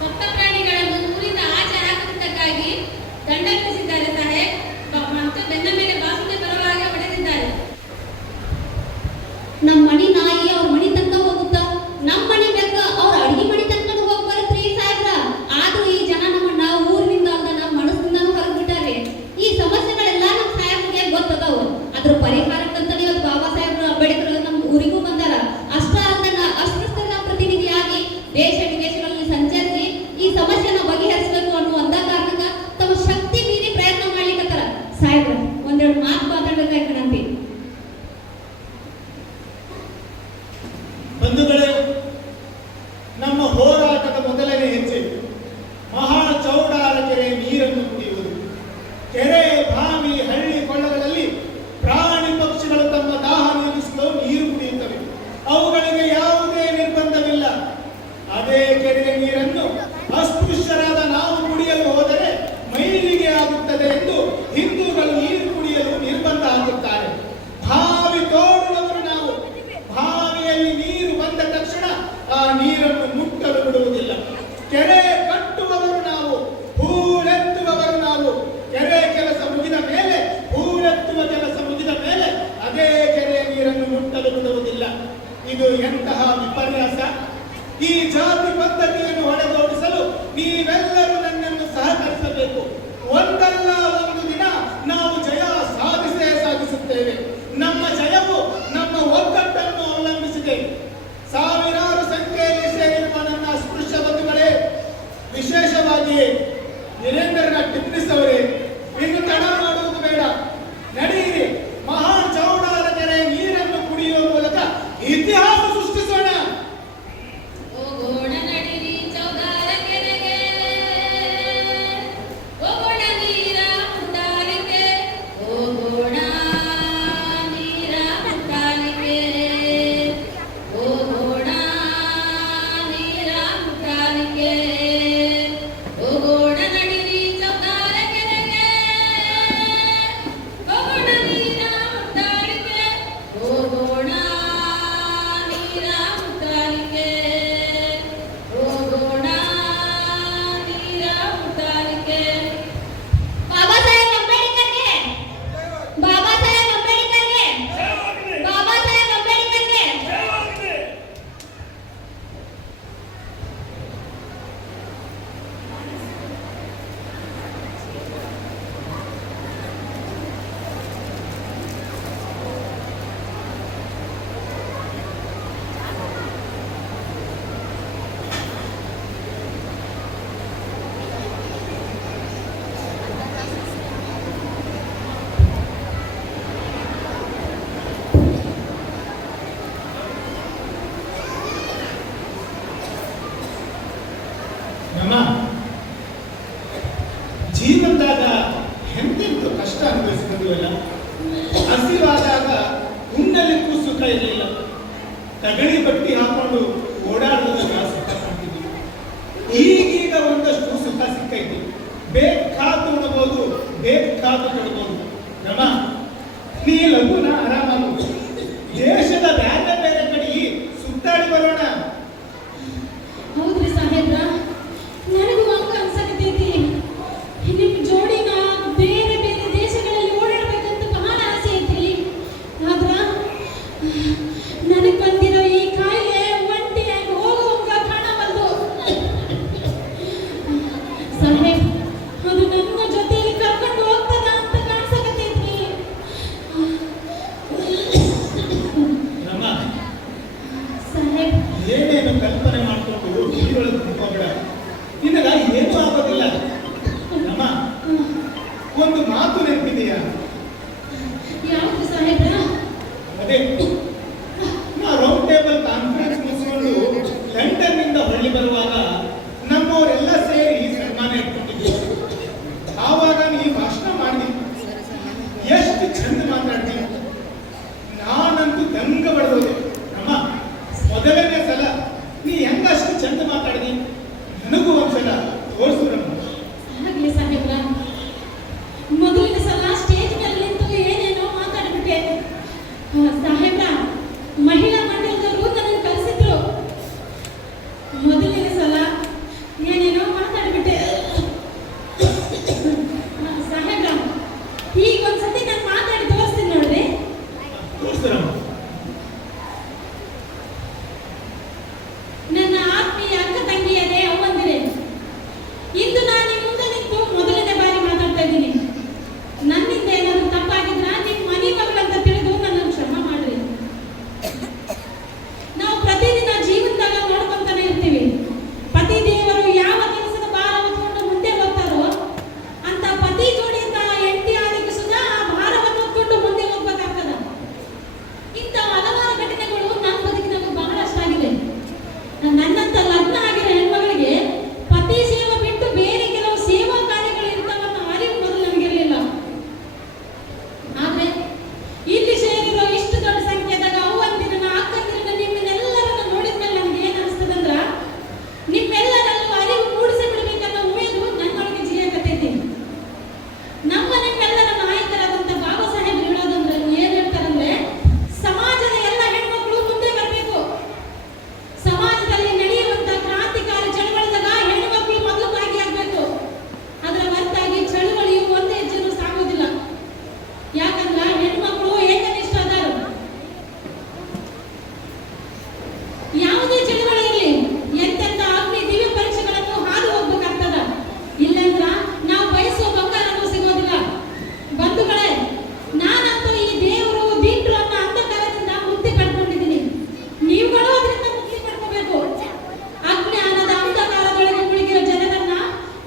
ಸತ್ತ ಪ್ರಾಣಿಗಳನ್ನು ಊರಿಂದ ಆಚೆ ಹಾಕುವುದಕ್ಕಾಗಿ ದಂಡ ವಿಧಿಸಿದ್ದಾರೆ ಸಾಹೇಬ್. ಮತ್ತು ಬೆನ್ನ ಮೇಲೆ ಬಾಸುಂಡೆ ಬರುವಾಗ ಹೊಡೆದಿದ್ದಾರೆ. ನಮ್ಮ ಮನಿ ನಾಯಿ ಅವ್ರ ಮನಿ ತನಕ ಹೋಗುತ್ತಾ, ನಮ್ಮ ಮನಿ ಬೆಕ್ಕ ಅವ್ರ ಅಡಿಗೆ ಮನಿ ತನಕ ಹೋಗಿ ಬರುತ್ತ್ರಿ ಸಾಹೇಬ್ರ. ಆದ್ರೂ ಈ ಜನ ನಮ್ಮನ್ನ ಊರಿನಿಂದ ಅಲ್ಲ ನಮ್ಮ ಮನಸ್ಸಿಂದನೂ ಹೊರಗೆ ಬಿಟ್ಟಾರೆ. ಈ ಸಮಸ್ಯೆಗಳೆಲ್ಲ ನಮ್ಮ ಸಾಹೇಬ್ರಿಗೆ ಗೊತ್ತದವು. ಅದ್ರ ಪರಿಹಾರಕ್ಕಂತಾನೆ ಇವತ್ತು ಬಾಬಾ ಸಾಹೇಬ್ರು ಅಂಬೇಡ್ಕರ್ ನಮ್ಮ ಊರಿಗೂ ಬಂದಾರ. ಅಷ್ಟೇ ಅಲ್ಲದ ಅಸ್ಪೃಶ್ಯರ ಪ್ರತಿನಿಧಿಯಾಗಿ ದೇಶ ವಿದೇಶಗಳಲ್ಲಿ ಸಂಚರಿಸಿ ಈ ಸಮಸ್ಯೆನ ಬಗೆಹರಿಸಬೇಕು ಅನ್ನೋ ಒಂದ ಕಾರಣಕ್ಕ ತಮ್ಮ ಶಕ್ತಿ ಮೀರಿ ಪ್ರಯತ್ನ ಮಾಡ್ಲಿಕ್ಕತ್ತಾರ. ಸಾಹೇಬ್ರ, ಒಂದೆರಡು ಮಾತು ಮಾತಾಡ್ಬೇಕಾಯ್ತು ನಂಬಿ. ಬಂಧುಗಳೇ, ನಮ್ಮ ಹೋರಾಟದ ಮೊದಲನೇ ಹೆಜ್ಜೆ ಮಹಾನ್ ಚೌಡಾರ ಕೆರೆಯ ನೀರನ್ನು ಕುಡಿಯುವುದು. ಕೆರೆ, ಬಾವಿ, ಹಳ್ಳಿ, ಕೊಳ್ಳಗಳಲ್ಲಿ ಪ್ರಾಣಿ ಪಕ್ಷಿಗಳು ತಮ್ಮ ದಾಹ ನೀಗಿಸಲು ನೀರು ಕುಡಿಯುತ್ತವೆ. ಅವುಗಳಿಗೆ ಯಾವುದೇ ನಿರ್ಬಂಧವಿಲ್ಲ. ಅದೇ ಕೆರೆಯ ನೀರನ್ನು ಅಸ್ಪೃಶ್ಯರಾದ ನಾವು ಕುಡಿಯಲು ಹೋದರೆ ಮೈಲಿಗೆ ಆಗುತ್ತದೆ ಎಂದು ಹಿಂದೂಗಳು ನೀರು ಕುಡಿಯಲು ನಿರ್ಬಂಧ ಹಾಕುತ್ತಾರೆ. ಬಾವಿ ತೋಡುವವರು ನಾವು. ಬಾವಿಯಲ್ಲಿ ನೀರು ಬಂದ ತಕ್ಷಣ ಆ ನೀರನ್ನು ಮುಟ್ಟಲು ಬಿಡುವುದಿಲ್ಲ. ಕೆರೆ ಕಟ್ಟುವವರು ನಾವು, ಹೂಳೆತ್ತುವವರು ನಾವು. ಕೆರೆ ಕೆಲಸ ಮುಗಿದ ಮೇಲೆ, ಹೂಳೆತ್ತುವ ಕೆಲಸ ಮುಗಿದ ಮೇಲೆ ಅದೇ ಕೆರೆಯ ನೀರನ್ನು ಮುಟ್ಟಲು ಬಿಡುವುದಿಲ್ಲ. ಇದು ಎಂತಹ ವಿಪರ್ಯಾಸ! ಈ ಜಾತಿ ಪದ್ಧತಿಯನ್ನು ಹೊಡೆದೋಡಿಸಲು ನೀವೆಲ್ಲರೂ ನನ್ನನ್ನು ಸಹಕರಿಸಬೇಕು. ಒಂದಲ್ಲ ಒಂದು ದಿನ ನಾವು ಜಯ ಸಾಧಿಸುತ್ತೇವೆ. ನಮ್ಮ ಜಯವು ನಮ್ಮ ಒಗ್ಗಟ್ಟನ್ನು ಅವಲಂಬಿಸಿದೆ. ಸಾವಿರಾರು ಸಂಖ್ಯೆಯಲ್ಲಿ ಸೇರಿರುವ ನನ್ನ ಅಸ್ಪೃಶ್ಯ ಬಂಧುಗಳೇ, ವಿಶೇಷವಾಗಿ ವೀರೇಂದ್ರನಾಥ್ ಟಿಪ್ನಿಸ್ ಅವರೇ, ಇನ್ನು ತಡ ಮಾಡುವುದು ಬೇಡ. ನಡೆಯಿರಿ, ಮಹಾನ್ ಚೌಡಾರ ಕೆರೆಯ ನೀರನ್ನು ಕುಡಿಯುವ ಮೂಲಕ ಇತಿಹಾಸ ಸೃಷ್ಟಿಸೋಣ. ಹೋಗೋಣ ನಡಿರಿ ಚೌದಾರ ಕೆರೆಗೆ, ಹೋಗೋಣ ನೀರ ಮುಟ್ಟಾಲಿಕೆ, ಹೋಗೋಣ ನೀರ ಮುಟ್ಟಾಲಿಕೆ, ಹೋಗೋಣ ನೀರ ಮುಟ್ಟಾಲಿಕೆ, ಹೋಗೋಣ ನಡಿರಿ ಚೌದಾರ ಕೆರೆಗೆ. ನಮ್ಮ ಜೀವನದಾಗ ಎಂತೆಂತ ಕಷ್ಟ ಅನುಭವಿಸಿದ್ವಲ್ಲ, ಹಸಿವಾದಾಗ ಉಣ್ಣಲಿಕ್ಕೂ ಸುಖ ಇರಲಿಲ್ಲ, ತಗಳಿ ಬಟ್ಟಿ ಹಾಕೊಂಡು ಓಡಾಡುವುದನ್ನ ಸುಖ ಕಾಣ್ತಿದ್ವಿ. ಈಗೀಗ ಒಂದಷ್ಟು ಸುಖ ಸಿಕ್ಕೈತಿ, ಬೇಕಾದ ಉಣಬಹುದು, ಬೇಕಾದ ತೊಡಬಹುದು. ನಮ್ಮ ನೀ ಲಘುನ ಆರಾಮಾಗು, ದೇಶದ ಬೇರೆ ಬೇರೆ ಕಡೆ ಸುತ್ತಾಡಿ ಬರೋಣ. ಹೌದ್ರಿ ಸಾಹೇಬ್ರ, ನನಗೂ ಹಂಗ ಅನ್ಸಕತ್ತೈತಿ. ನಿಮ್ ಜೋಡಿನ ಬೇರೆ ಬೇರೆ ದೇಶಗಳಲ್ಲಿ ಓಡಾಡ್ಬೇಕಂತ ಬಹಳ ಆಸೆ ಐತ್ರಿ. ಆದ್ರ ನನಗ್ ಬಂದಿರೋ ಈ ಕಾಯಿಲೆ ಒಂಟಿಯಾಗಿ ಹೋಗುವಂಗ ಕಾಣಬಲ್ದು. ಸಾಹೇಬ್, ಅದು ನನ್ನ ಜೊತೆಯಲ್ಲಿ ಕರ್ಕೊಂಡು ಹೋಗ್ತದ ಅಂತ ಕಾಣಿಸಕತ್ತೈತ್ರಿ. ನಮ್ಮ ಸಾಹೇಬ್, ಏನೇನು ಕಲ್ಪನೆ ಮಾಡ್ಕೊಂಡು ಕಿವಿಯೊಳಗೆ ಕುತ್ಕೋಬೇಡ, ನಿನಗ ಏನೂ ಆಗೋದಿಲ್ಲ. ನಮ್ಮ ಒಂದು ಮಾತು ನೆನಪಿದೆಯಾ? ಯಾವ್ದು ಸಾಹೇಬ್ರ? ಅದೇ ನಾ ರೌಂಡ್ ಟೇಬಲ್ ಕಾನ್ಫರೆನ್ಸ್ ಮುಗಿಸ್ಕೊಂಡು ಲಂಡನ್ ನಿಂದ ಹೊಳ್ಳಿ ಬರುವಾಗ ನಮ್ಮವರೆಲ್ಲ ಸೇರಿ ಸನ್ಮಾನ ಇಟ್ಕೊಂಡಿದ್ವಿ. ಆವಾಗ ನೀ ಭಾಷಣ ಮಾಡಿ ಎಷ್ಟು ಚಂದ ಮಾತಾಡ್ತಿ, ನಾನಂತೂ ದಂಗ ಬಡದೋದೆ. ನಮ್ಮ ಮೊದಲನೇ ಸಲ ನೀ ಹೆಂಗಷ್ಟು ಚಂದ ಮಾತಾಡಿದಿ, ನನಗೂ ಒಂದ್ಸಲ ತೋರಿಸು. ನಮ್ಮ ಆಗ್ಲಿ ಸಾಹೇಬ್ರ, ಮೊದಲಿನ ಸಲ ಸ್ಟೇಜ್ ಮೇಲೆ ನಿಂತು ಏನೇನೋ ಮಾತಾಡ್ಬಿಟ್ಟೆ. ಸಾಹೇಬ್ರ, ಮಹಿಳಾ ಮಂಡಲದವರು ನನಗೆ ಕರೆಸಿದ್ರು. ಮೊದಲಿನ ಸಲ ಏನೇನೋ ಮಾತಾಡ್ಬಿಟ್ಟೆ. ಸಾಹೇಬ್ರ, ಈಗ ಒಂದ್ಸತಿ ನಾನು ಮಾತಾಡಿ ತೋರಿಸ್ತೀನಿ ನೋಡ್ರಿ. ತೋರಿಸು. ನನ್ನ ಆತ್ಮೀಯ ಅಕ್ಕ ತಂಗಿಯರೇ, ಅಮ್ಮಂದಿರೇ, ಇಂದು ನಾನು ನಿಮ್ಮ ಮುಂದೆ ನಿಂತು ಮೊದಲನೇ ಬಾರಿ ಮಾತಾಡ್ತಾ ಇದ್ದೀನಿ. ನನ್ನಿಂದ ಏನಾದರೂ ತಪ್ಪಾಗಿದ್ರ ನಿಮ್ಮ ಮನೆ ಮಗಳಂತ ತಿಳಿದು ನನ್ನನ್ನು ಕ್ಷಮೆ ಮಾಡ್ರಿ. ನಾವು ಪ್ರತಿದಿನ ಜೀವನದಾಗ ನೋಡ್ಕೊಂತಾನೆ ಇರ್ತೀವಿ, ಪತಿ ದೇವರು ಯಾವ ಕೆಲಸದ ಭಾರ ಹೊತ್ಕೊಂಡು ಮುಂದೆ ಹೋಗ್ತಾರೋ ಅಂತ ಪತಿ ಜೋಡಿಯಿಂದ ಹೆಂಡತಿ ಆದಿಗೆ ಸುಧಾ ಆ ಭಾರವನ್ನು ಹೊತ್ಕೊಂಡು ಮುಂದೆ ಹೋಗ್ಬೇಕಾಗ್ತದ. ಇಂಥ ಹಲವಾರು ಘಟನೆಗಳು ನನ್ನ ಬದುಕಿನಲ್ಲಿ ಬಹಳಷ್ಟಾಗಿದೆ. ನನ್ನಂತ ಲಗ್ನ ಆಗಿರೋ ಹೆಣ್ಮಗಳಿಗೆ ಪತಿ ಸೇವೆ ಬಿಟ್ಟು ಬೇರೆ ಕೆಲವು ಸೇವಾ ಕಾರ್ಯಗಳು ಇರ್ತಾವನ್ನ ಅರಿವು ಮೊದಲು ನನಗಿರಲಿಲ್ಲ. ಆದ್ರೆ ಇಲ್ಲಿ ಸೇರಿರೋ ಇಷ್ಟು ದೊಡ್ಡ ಸಂಖ್ಯೆದಾಗ ಅವ್ವಂದಿರನ್ನ, ಅಕ್ಕಂದಿರನ್ನ, ನಿಮ್ಮನ್ನೆಲ್ಲರನ್ನ ನೋಡಿದ್ಮೇಲೆ ನನಗೆ ಏನ್ ಅನಿಸ್ತದಂದ್ರ, ನಿಮ್ಮೆಲ್ಲರಲ್ಲೂ ಅರಿವು ಮೂಡಿಸಿ ಬಿಡ್ಬೇಕನ್ನೋ ಉಮೇದು ನನ್ನೊಳಗೆ ಜಿಯಾಕತೈತಿ. ನಿಮ್ಮೆಲ್ಲರ ನಾಯಕರಾದಂತ ಬಾಬಾ ಸಾಹೇಬ್ ಹೇಳೋದಂದ್ರೆ ಏನ್ ಹೇಳ್ತಾರಂದ್ರೆ, ಸಮಾಜದ ಎಲ್ಲ ಹೆಣ್ಮಕ್ಳು ಮುಂದೆ ಬರಬೇಕು. ಸಮಾಜದಲ್ಲಿ ನಡೆಯುವಂತ ಕ್ರಾಂತಿಕಾರಿ ಚಳವಳಿದಾಗ ಹೆಣ್ಣುಮಕ್ಕಳು ಮೊದಲು ಭಾಗಿಯಾಗಬೇಕು. ಅದರ ಹೊರತಾಗಿ ಚಳವಳಿಯು ಒಂದೇ ಹೆಜ್ಜೆನೂ ಸಾಗೋದಿಲ್ಲ. ಯಾಕಂದ್ರ ಹೆಣ್ಮಕ್ಳು ಏಕನಿಷ್ಠ ಅದಾರು. ಯಾವುದೇ ಚಳವಳಿ ಇರಲಿ, ಎಂತೆಂತ ಅಗ್ನಿ ದಿವ್ಯ ಪರೀಕ್ಷೆಗಳನ್ನು ಹಾದು ಹೋಗ್ಬೇಕಾಗ್ತದ. ಇಲ್ಲಂದ್ರ ನಾವು ಬಯಸುವ ಬಂಗಾರನೂ ಸಿಗೋದಿಲ್ಲ. ಬಂಧುಗಳೇ, ನಾನಂತೂ ಈ ದೇವರು ದೀಟ್ರು ಅನ್ನೋ ಅಂಧಕಾರದಿಂದ ಮುಕ್ತಿ ಪಡ್ಕೊಂಡಿದ್ದೀನಿ. ನೀವುಗಳು ಅದರಿಂದ ಮುಕ್ತಿ ಪಡ್ಕೋಬೇಕು. ಅಜ್ಞಾನದ ಅಂಧಕಾರದೊಳಗೆ ಮುಳುಗಿರೋ ಜನರನ್ನ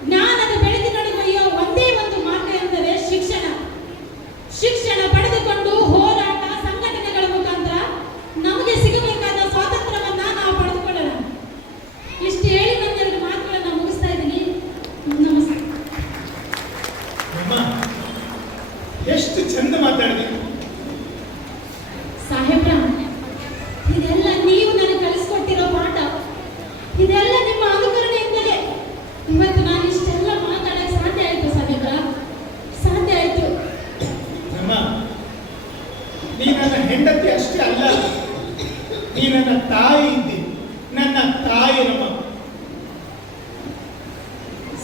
ಜ್ಞಾನದ ಬೆಳಕಿನೊಳಗೊಯ್ಯೋ ಒಂದೇ ಒಂದು ಮಾರ್ಗ ಎಂದರೆ ಶಿಕ್ಷಣ. ಶಿಕ್ಷಣ ಪಡೆದುಕೊಂಡು ಹೋರಾಟ ಸಂಘಟನೆಗಳ ಮುಖಾಂತರ ನಮಗೆ ಸಿಗಬೇಕಾದ ಸ್ವಾತಂತ್ರ್ಯವನ್ನ ನಾವು ಪಡೆದುಕೊಳ್ಳೋಣ. ಇಷ್ಟು ಹೇಳಿ ನನ್ನೆರಡು ಮಾತುಗಳನ್ನ ಮುಗಿಸ್ತಾ ಇದ್ದೀನಿ. ನಮಸ್ಕಾರ. ನಮ್ಮ ಎಷ್ಟು ಚಂದ ಮಾತಾಡಿದೆ. ಸಾಹೇಬ್ರ, ಇದೆಲ್ಲ ನೀವು ನನಗೆ ಕಲಿಸ್ಕೊಟ್ಟಿರೋ ಪಾಠ. ಇದೆಲ್ಲ ನಿಮ್ಮ ಅನುಕರಣೆಯಿಂದಲೇ ಇವತ್ತು ನಾನು ಇಷ್ಟೆಲ್ಲ ಮಾತಾಡಕ್ಕೆ ಸಾಧ್ಯ ಆಯ್ತು ಸಾಹೇಬ್ರ, ಸಾಧ್ಯ ಆಯ್ತು. ನಮ್ಮ ನೀ ನನ್ನ ಹೆಂಡತಿ ಅಷ್ಟೇ ಅಲ್ಲ, ನೀ ನನ್ನ ತಾಯಿ ಇದ್ದಿ, ನನ್ನ ತಾಯಿ. ನಮ್ಮ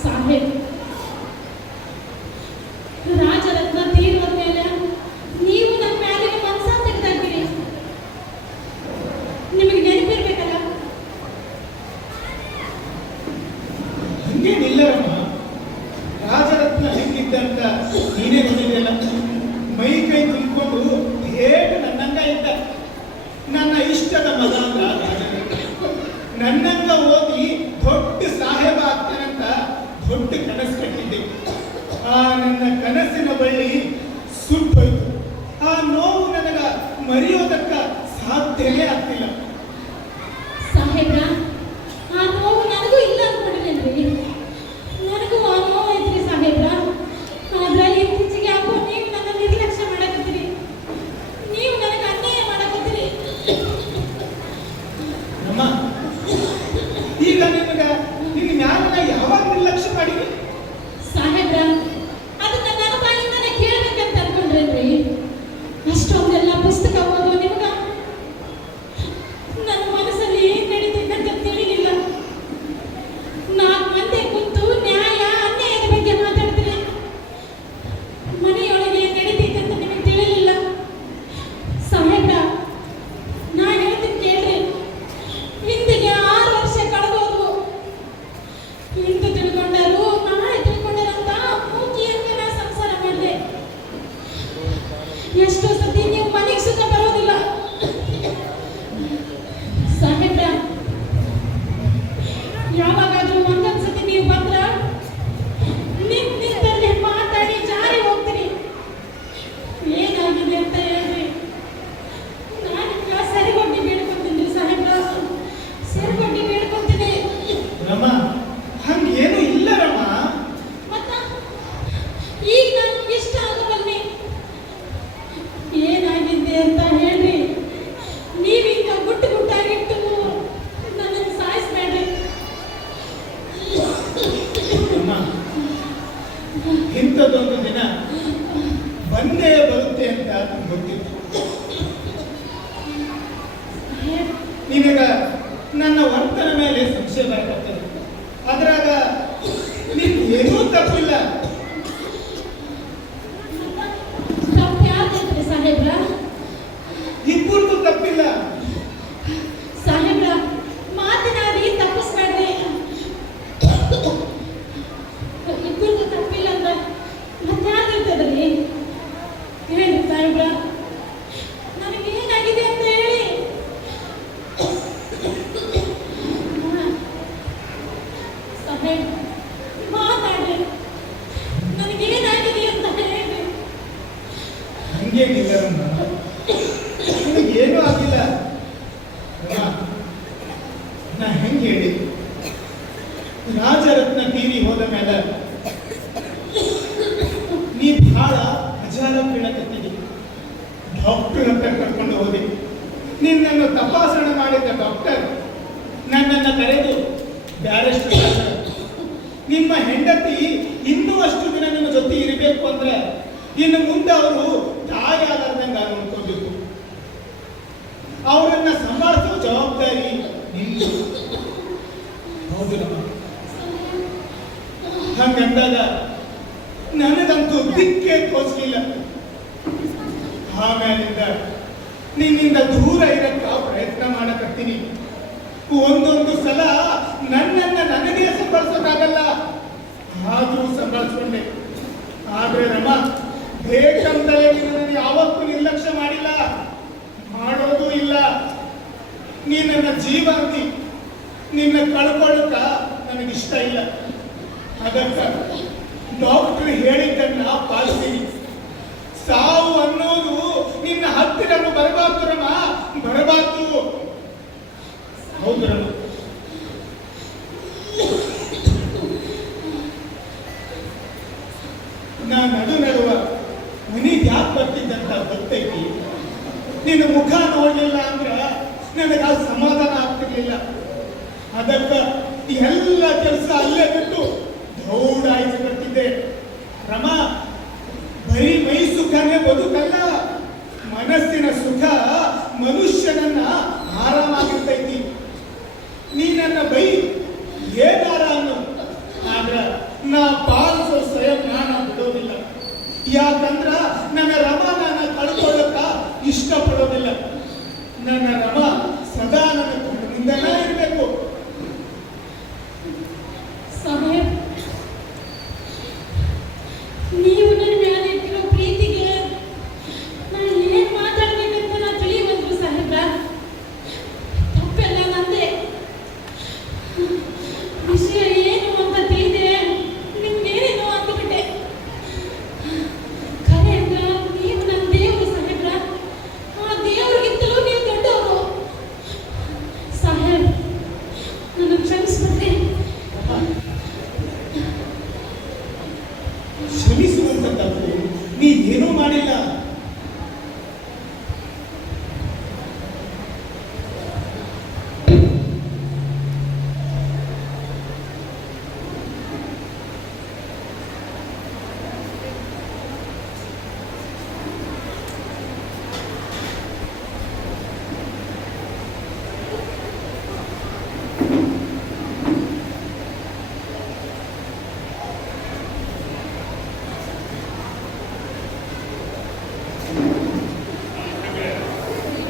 ಸಾಹೇಬ್, ರಾಜರತ್ನ ತೀರುವ ಮೇಲೆ ನೀವು ನನ್ನ ಮ್ಯಾಲಿನ ಮನಸ ತೆಗೆದಾಕಿರಿ. ನಿಮಗೆ ನೆನಪಿರ್ಬೇಕಲ್ಲ. ಹಂಗೇನಿಲ್ಲರಮ್ಮ, ರಾಜರತ್ನ ಹೆಂಗಿದ್ದಂತ ನೀನೇ ನೋಡಿದೆಯಲ್ಲ. ಮೈ ಕೈ ತುಂಬಿಕೊಂಡು ಹೇಗೆ ನನ್ನಂಗ ಇದ್ದ. ನನ್ನ ಇಷ್ಟದ ಮಗ ಅಂದ್ರ ರಾಜರತ್ನ. ನನ್ನಂಗ ಓದಿ ದೊಡ್ಡ ಸಾಹೇಬ ಆಗ್ತಾನಂತ ದೊಡ್ಡ ಕನಸು ಕಟ್ಟಿದ್ದೆ. ಆ ನನ್ನ ಕನಸಿನ ಬಳ್ಳಿ ಸುಟ್ಟೋಯ್ತು. ಆ ನೋವು ನನಗ ಮರೆಯೋದಕ್ಕ ಸಾಧ್ಯವೇ ಆಗ್ತಿಲ್ಲ. ಸಾಹೇಬ್ರ, ಆ ನೋವು ನನಗೂ ಇಲ್ಲ ಅನ್ಕೊಂಡಿದ್ದೇನ್ರಿ. ಇಂಥದ್ದೊಂದು ದಿನ ಬಂದೇ ಬರುತ್ತೆ ಅಂತ ನಂಗೆ ಗೊತ್ತಿತ್ತು. ನಿನಗ ನನ್ನ ವರ್ತನ ಮೇಲೆ ಸಂಶಯ ಬರತಕ್ಕದ್ದು, ಅದ್ರಾಗ ನೀನ್ ಏನೂ ತಪ್ಪಿಲ್ಲ. ತಪ್ಪು ಯಾರ್ದೈತ್ರಿ ಸಾಹೇಬ್ರ? ಇಬ್ಬರಿಗೂ ತಪ್ಪಿಲ್ಲ. ಸಾಹೇಬ್ರ ಮಾತನಾಡಿ ತಪ್ಪಿಸ್ಬೇಡ್ರಿ. ಇಬ್ಬರಿಗೂ ತಪ್ಪಿಲ್ಲ ಅಂದ್ರೆ ಮತ್ತೆ ಯಾರ್ದಿರ್ತದ್ರಿ? ಹೇಳಿ ಸಾಹೇಬ್ರ, ನನಗೇನಾಗಿದೆ ಅಂತ ಹೇಳಿ. ಸಾಹೇಬ್ ಮಾತಾಡ್ರಿ, ನನಗೇನಾಗಿದೆ ಅಂತ ಹೇಳಿ. ಹಂಗೇನಿಲ್ಲ ರಮ್ಮ, ನಿನಗೇನೂ ಆಗಿಲ್ಲ. ರಮ್ಮ, ನಾ ಹೆಂಗೆ ಹೇಳಿ, ರಾಜರತ್ನ ತೀರಿ ಹೋದ ಮೇಲೆ ನೀ ಬಹಳ ಅಜಾಲ ಬೀಳಕತ್ತಿದ್ದಿ. ಡಾಕ್ಟರ್ ಹತ್ರ ಕರ್ಕೊಂಡು ಹೋದಿ. ನಿನ್ನನ್ನು ತಪಾಸಣೆ ಮಾಡಿದ ಡಾಕ್ಟರ್ ನನ್ನನ್ನು ಕರೆದು, ಬ್ಯಾರಿಸ್ಟರ್ ನಿಮ್ಮ ಹೆಂಡತಿ ಇನ್ನೂ ಅಷ್ಟು ದಿನ ನಿಮ್ಮ ಜೊತೆ ಇರಬೇಕು ಅಂದ್ರೆ ಇನ್ನು ಮುಂದೆ ಅವರು ತಾಯಾದಂಗ ನೋಡ್ಕೋಬೇಕು, ಅವರನ್ನ ಸಂಭಾಳಿಸೋ ಜವಾಬ್ದಾರಿ ನಿಂದು. ಹೌದು ನಮ್ಮ ಹಂಗಂದಾಗ ನನಗಂತೂ ದಿಕ್ಕೇ ತೋಚಲಿಲ್ಲ. ಆಮೇಲಿಂದ ನಿನ್ನಿಂದ ದೂರ ಇರಕ್ಕ ಪ್ರಯತ್ನ ಮಾಡಕತ್ತೀನಿ. ಒಂದೊಂದು ಸಲ ನನ್ನನ್ನ ನನಗೆ ಸಂಭಾಳಿಸೋಕ್ಕಾಗಲ್ಲ, ಆದ್ರೂ ಸಂಭಾಳಿಸ್ಕೊಂಡೆ. ಆದ್ರೆ ರಮ, ಬೇಕಂತಲೇ ನಿನ್ನನ್ನು ಯಾವತ್ತೂ ನಿರ್ಲಕ್ಷ್ಯ ಮಾಡಿಲ್ಲ, ಮಾಡೋದು ಇಲ್ಲ. ನೀ ನನ್ನ ಜೀವ ಅಂದಿ, ನಿನ್ನ ಕಳ್ಕೊಳ್ಳುತ್ತ ನನಗಿಷ್ಟ ಇಲ್ಲ. ಅದಕ್ಕ ಡಾಕ್ಟರ್ ಹೇಳಿದ್ದನ್ನ ಪಾಲಿಸ್ತೀನಿ. ಸಾವು ಅನ್ನೋದು ನಿನ್ನ ಹತ್ತಿರ ಬರಬಾರ್ದು ರಮ, ಬರಬಾರ್ದು. ಹೌದು ರಮ, ನಾ ನಡುವ ಮನೆಗೆ ಯಾಕೆ ಬರ್ತಿದ್ದಂತ ಗೊತ್ತೈತಿ. ನಿನ್ನ ಮುಖ ನೋಡ್ಲಿಲ್ಲ ಅಂದ್ರ ನನಗ ಸಮಾಧಾನ ಆಗ್ತಿರ್ಲಿಲ್ಲ. ಅದಕ್ಕ ಎಲ್ಲ ಕೆಲಸ ಅಲ್ಲೇ ಬಿಟ್ಟು ದೌಡಾಯಿಸಿ ಬರ್ತಿದ್ದೆ. ರಮ, ಬರೀ ಮೈ ಸುಖನೇ ಬದುಕಲ್ಲ, ಮನಸ್ಸಿನ ಸುಖ ಮನುಷ್ಯನನ್ನ ಆರಾಮಾಗಿರ್ತೈತಿ. ನೀ ನನ್ನ ಬೈ ಏನಾರ ಅನ್ನು, ಆದ್ರ ನಾ ಪಾಲಿಸೋ ಸ್ವಯಂ ನಾನು ಬಿಡೋದಿಲ್ಲ. ಯಾಕಂದ್ರ ನನ್ನ ರಮ ನನ್ನ ಕಳ್ಕೊಳ್ಳಕ್ಕ ಇಷ್ಟಪಡೋದಿಲ್ಲ. ನನ್ನ ರಮ ಸದಾ ನನ್ನ ಕಣ್ಣಿಂದಲೇ ಇರಬೇಕು. ಸಾಹೇಬ್, ನೀವು ನನ್ನ ಮೇಲೆ ಇಟ್ಟಿರೋ ಪ್ರೀತಿಗೆ ನಾನು ಏನ್ ಮಾತಾಡ್ಬೇಕಂತ ನಾ ತಿಳಿಯುವಂದ್ರು ಸಾಹೇಬ್ರ. ತಪ್ಪೆಲ್ಲ ನಂದೆ. ವಿಷಯ ಏನು ಅಂತ ತಿಳಿದೆ ನಿಮ್ಗೇನೇನೋ ಅಂದ್ಬಿಟ್ಟೆ. ಖರೆ ಅಂದ್ರ ನೀವು ನನ್ನ ದೇವರು ಸಾಹೇಬ್ರ. ಆ ದೇವ್ರಿಗಿಂತಲೂ ನೀವು ದೊಡ್ಡವರು ಸಾಹೇಬ್. ನನ್ನ ಕ್ಷಮಿಸ್ಬಿಡ್ರಿ. ಕ್ಷಮಿಸುವಂತ ತಪ್ಪು ನೀ ಏನೂ ಮಾಡಿಲ್ಲ.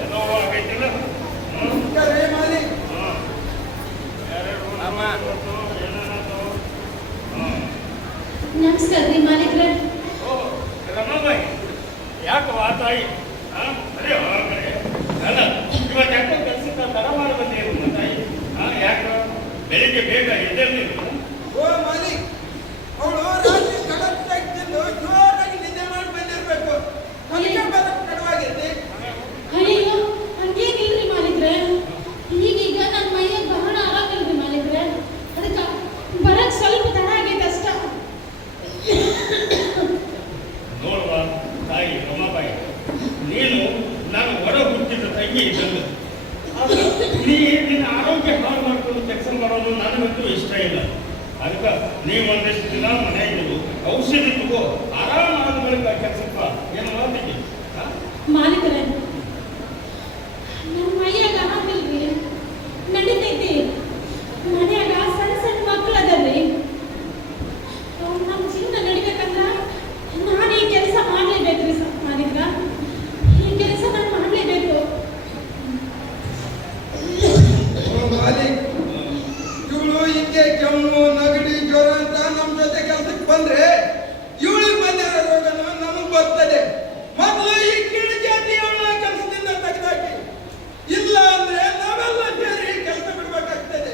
ಏನೋ ಆಗೈತಿಲ್ಲ. ಕರೆ ಮಾಡಿ ನಮಸ್ಕಾರ ರೀ ಮಾಲೀಕ್ರೆ. ರಮಾಬಾಯಿ, ಯಾಕವಾ ತಾಯಿ? ಅರೆ ಹೊರಗಡೆ ಅಲ್ಲ, ಇವತ್ತು ಯಾಕೋ ಕೆಲಸಕ್ಕೆ ತಡ ಮಾಡಿ ಬಂದೇನು ತಾಯಿ? ಯಾಕ ಬೆಳಿಗ್ಗೆ ಬೇಗ ಎದ್ದೇಳು ನೀನು? ಓ ಮಾಲಿಕ್, ಅವಳು ರಾತ್ರಿ ಕಡತ್ತಾಗಿ ತಿಂದು ಜೋರಾಗಿ ನಿದ್ದೆ ಮಾಡಿ ಬಂದಿರ್ಬೇಕು. ಅದಕ್ಕೆ ಬರಕ್ ತಡವಾಗಿರ್ತಿ. ಅಯ್ಯೋ, ಹಂಗೇನಿಲ್ರಿ ಮಾಲೀಕ್ರೆ. ಈಗೀಗ ನನ್ನ ಮೈಯಾಗ ಬಹಳ ಆರಾಮಿಲ್ರಿ ಮಾಲೀಕ್ರೆ. ಅದಕ್ಕೆ ಬರಕ್ ಸ್ವಲ್ಪ ತಡ ಆಗೈತೆ ಅಷ್ಟ. ನೋಡುವ ತಾಯಿ ರಮಾಬಾಯಿ, ನೀನು ನಾನು ಹೊರ ಹುಟ್ಟಿದ ತಂಗಿ ಇದ್ದಂಗೆ. ಆದ್ರೆ ನೀ ನಿನ್ನ ಆರೋಗ್ಯ ಹಾಳು ಮಾಡ್ಕೊಂಡು ಕೆಲಸ ಮಾಡೋದು ನನಗಂತೂ ಇಷ್ಟ ಇಲ್ಲ. ಅದಕ್ಕೆ ಒಂದೆಷ್ಟು ದಿನ ಮನೆಯಾಗಿರು, ಔಷಧಿ ತಗೋ, ಆರಾಮಾದ ಬಳಿಕ ಕೆಲಸಪ್ಪ. ಏನು ಮಾತಿಗೆ ಮಾಲೀಕರೇ, ನನ್ನ ಮೈಯಾಗ ಆರಾಮಿಲ್ರಿ, ನಡೀತೈತಿ. ಮನ್ಯಾಗ ಸಣ್ಣ ಸಣ್ಣ ಮಕ್ಳು ಅದಲ್ರಿ, ನಮ್ಮ ಜೀವನ ನಡಿಬೇಕಂದ್ರ ನಾನು ಈ ಕೆಲಸ ಮಾಡ್ಲೇಬೇಕ್ರಿ. ಮಾಲೀಕ್ರ, ಈ ಕೆಲಸ ನಾನು ಮಾಡ್ಲೇಬೇಕು. ಮಾಲಿಕ್, ಇವಳು ಹಿಂಗೆ ಕೆಮ್ಮು ನಗಡಿ ಜ್ವರ ಅಂತ ನಮ್ಮ ಜೊತೆ ಕೆಲಸಕ್ಕೆ ಬಂದ್ರೆ ಇವಳಿಗೆ ಬಂದಿರೋ ರೋಗನ ನಮಗ್ ಬರ್ತದೆ. ಮೊದಲು ಈ ಕೀಳು ಜಾತಿಯವಳ ಕೆಲಸದಿಂದ ತೆಗೆದಾಕಿ, ಇಲ್ಲ ಅಂದ್ರೆ ನಾವೆಲ್ಲ ಸೇರಿ ಕೆಲಸ ಬಿಡ್ಬೇಕಾಗ್ತದೆ.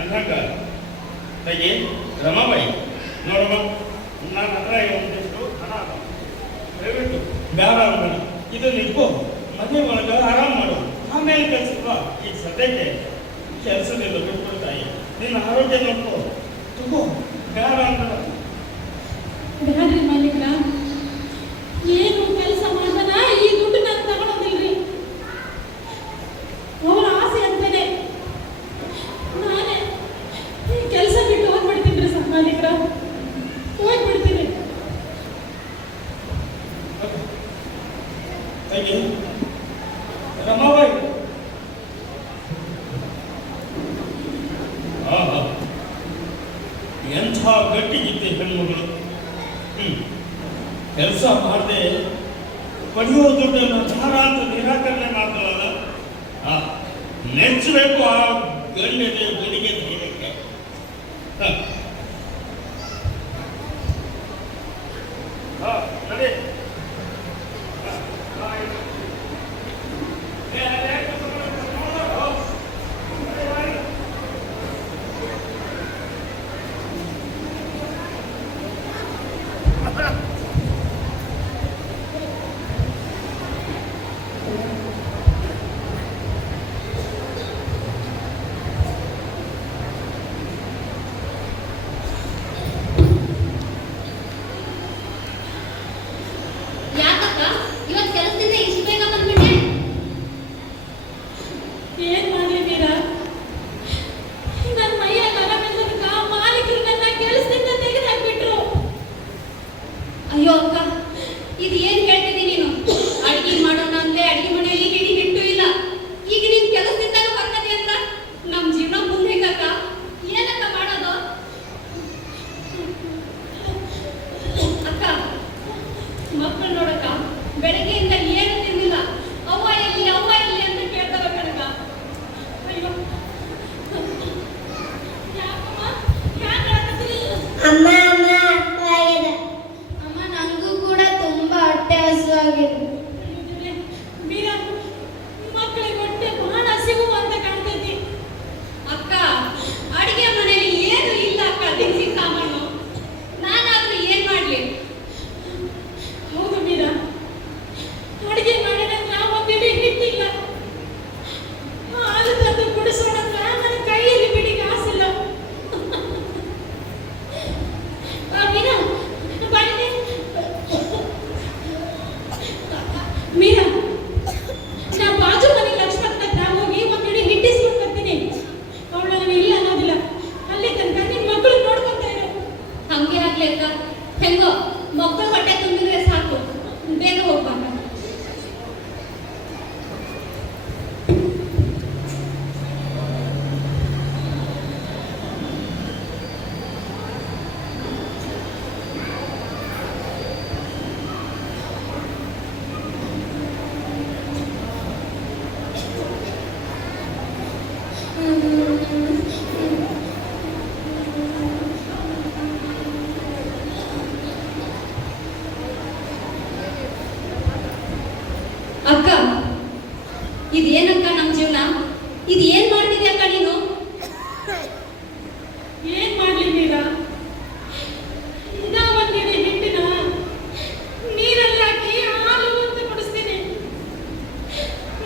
ಅಂದಾಗ ತಾಯಿ ರಮಾಬಾಯಿ ನೋಡಮ್ಮ, ನನ್ನ ಹತ್ರ ಒಂದಿಷ್ಟು ಹಣ ಅದ. ದಯವಿಟ್ಟು ಬೇಡ ಮಾಡಿ ಇದನ್ನ ಇಟ್ಕೋ, ಮದುವೆ ಒಳಗ ಆರಾಮ್ ಮಾಡು, ಆಮೇಲೆ ಕೆಲಸಕ್ಕ. ಈಗ ಸದ್ಯಕ್ಕೆ ಕೆಲಸದಿಂದ ಬಿಟ್ಬಿಡು ತಾಯಿ, ನಿನ್ನ ಆರೋಗ್ಯ ನೋಡ್ಕೋ. ತಗೋ, ಬೇಡ ಅಂತ ಬ್ಯಾಡ್ರಿ ಮಾಲೀಕ್ರ, ಏನು ಕೆಲಸ ಮಾಡ್ತಾನ ಈ ದುಡ್ಡು ನಾನು ತಗೊಳೋದಿಲ್ರಿ. ಅವರ ಆಸೆ ಅಂತಾನೆ ನಾನೇ ಈ ಕೆಲಸ ಬಿಟ್ಟು ಹೋಗ್ಬಿಡ್ತೀನಿ ಸರ್ ಮಾಲೀಕ್ರ, ಹೋಗ್ಬಿಡ್ತೀನಿ. ತಾಯಿ ರಮಾಬಾಯಿ, ಎಂಥ ಗಟ್ಟಿಗಿದ್ದೆ ಹೆಣ್ಮಗಳು. ಕೆಲಸ ಮಾಡದೆ ಪಡೆಯೋ ದುಡ್ಡನ್ನು ಧಾರ ಅಂತ ನಿರಾಕರಣೆ ಮಾಡ್ತಾಳಲ್ಲ, ನೆಚ್ಚಬೇಕು ಆ ಗಣ್ಯತೆ ಗಡಿಗೆ ಧೈರ್ಯಕ್ಕೆ. ನಡಿ. ಯಾಕಕ್ಕ ಇವತ್ತು ಕೆಲಸದಿಂದ ಇಷ್ಟು ಬೇಗ ಬಂದ್ಬಿಟ್ಟೆ? ಏನ್ ಮಾಡ್ಲಿ ಮೀರಾ, ನನ್ನ ಮೈಯಾಗ ಆರಾಮಿಲ್ಲದಕ್ಕ ಮಾಲೀಕರು ನನ್ನ ಕೆಲಸದಿಂದ ತೆಗೆದಾಕ್ಬಿಟ್ರು. ಅಯ್ಯೋ ಅಕ್ಕ, ಇದು ಏನ್ ಹೇಳ್ತಿದ್ದೀನಿ ನೀನು? ಅಡಿಗೆ ಮಾಡೋಣ ಅಂದ್ರೆ ಅಡಿಗೆ ಮನೆಯಲ್ಲಿ ಹಿಡಿ ಹಿಟ್ಟು ಇಲ್ಲ. ಈಗ ನೀನ್ ಕೆಲಸದಿಂದ ಹೊರಗಡೆ ಅಂದ್ರ ನಮ್ ಜೀವನ ಮುಂದೆ ಹೆಂಗಕ್ಕ? ಏನಕ್ಕ ಮಾಡೋದು? ಅಕ್ಕ, ಮಕ್ಕಳು ನೋಡಕ್ಕ, ಬೆಳಗ್ಗೆಯಿಂದ ಏನು ತಿಂದಿಲ್ಲ. ಅವ್ವ ಎಲ್ಲಿ ಅಂತ ಕೇಳ್ತಾವ ಕಣಕ್ಕ. ಅಯ್ಯೋ, ಯಾಕಮ್ಮ ಯಾಕೆ ಅಳಕತ್ತೀರಿ? ಅಮ್ಮ ನಂಗೂ ಕೂಡ ತುಂಬಾ ಹೊಟ್ಟೆ ಹಸುವಾಗಿದೆ. ಮೀರಾ, ಮಕ್ಕಳಿಗೆ ಹೊಟ್ಟೆ ಬಹಳ ಹಸಿವು ಅಂತ ಕಾಣ್ತೈತಿ. ಅಕ್ಕ, ಅಡಿಗೆ ಮನೆಯಲ್ಲಿ ಏನು ಇಲ್ಲ ಅಕ್ಕ, ದಿನಸಿ ಸಾಮಾನು. ನಾನಾದ್ರೂ ಏನ್ ಮಾಡ್ಲಿ? ಹೌದು ಮೀರಾ, ಅಡಿಗೆ ಮಾಡಿದ್ರೆ ಒಂದಿಡಿ ಹಿಟ್ಟಿಲ್ಲ. ಹಾಲು ತಂದು ಕುಡಿಸೋಣ ನನ್ನ ಕೈಯಲ್ಲಿ ಬಿಡಿ ಕಾಸಿಲ್ಲ. ಮೀರಾ, ಬನ್ನಿ. ಮೀರಾ, ನಾ ಬಾಜು ಮನೆ ಲಕ್ಷ್ಮಣ ಹತ್ರ ಹೋಗಿ ಒಂದಿಡಿ ಹಿಟ್ಟಿಸ್ಕೊಂಡು ಬರ್ತೀನಿ. ಅವಳು ನನಗೆ ಇಲ್ಲ ಅನ್ನೋದಿಲ್ಲ. ಅಲ್ಲಿ ತನಕ ನಿನ್ ಮಕ್ಕಳು ನೋಡ್ಕೊಂತ ಇರು. ಹಂಗೆ ಆಗ್ಲಿ ಅಕ್ಕ, ಹೆಂಗೋ ಮಕ್ಕಳು ಹೊಟ್ಟೆ ತುಂಬಿದ್ರೆ ಸಾಕು, ಬೇಗ ಹೋಗ್ಬಾಕ. ಅಕ್ಕ, ಇದೇನಕ್ಕ ನಮ್ ಜೀವನ? ಇದು ಏನ್ ಮಾಡ್ತಿದ್ಯ ಅಕ್ಕ ನೀನು? ಏನ್ ಮಾಡ್ಲಿ ಮೀರಾ, ಇನ್ನ ಒಂದಿಡಿ ಹಿಟ್ಟಿನ ನೀರಲ್ಲಿ ಹಾಕಿ ಹಾಲು ಅಂತ ಕುಡಿಸ್ತೀನಿ.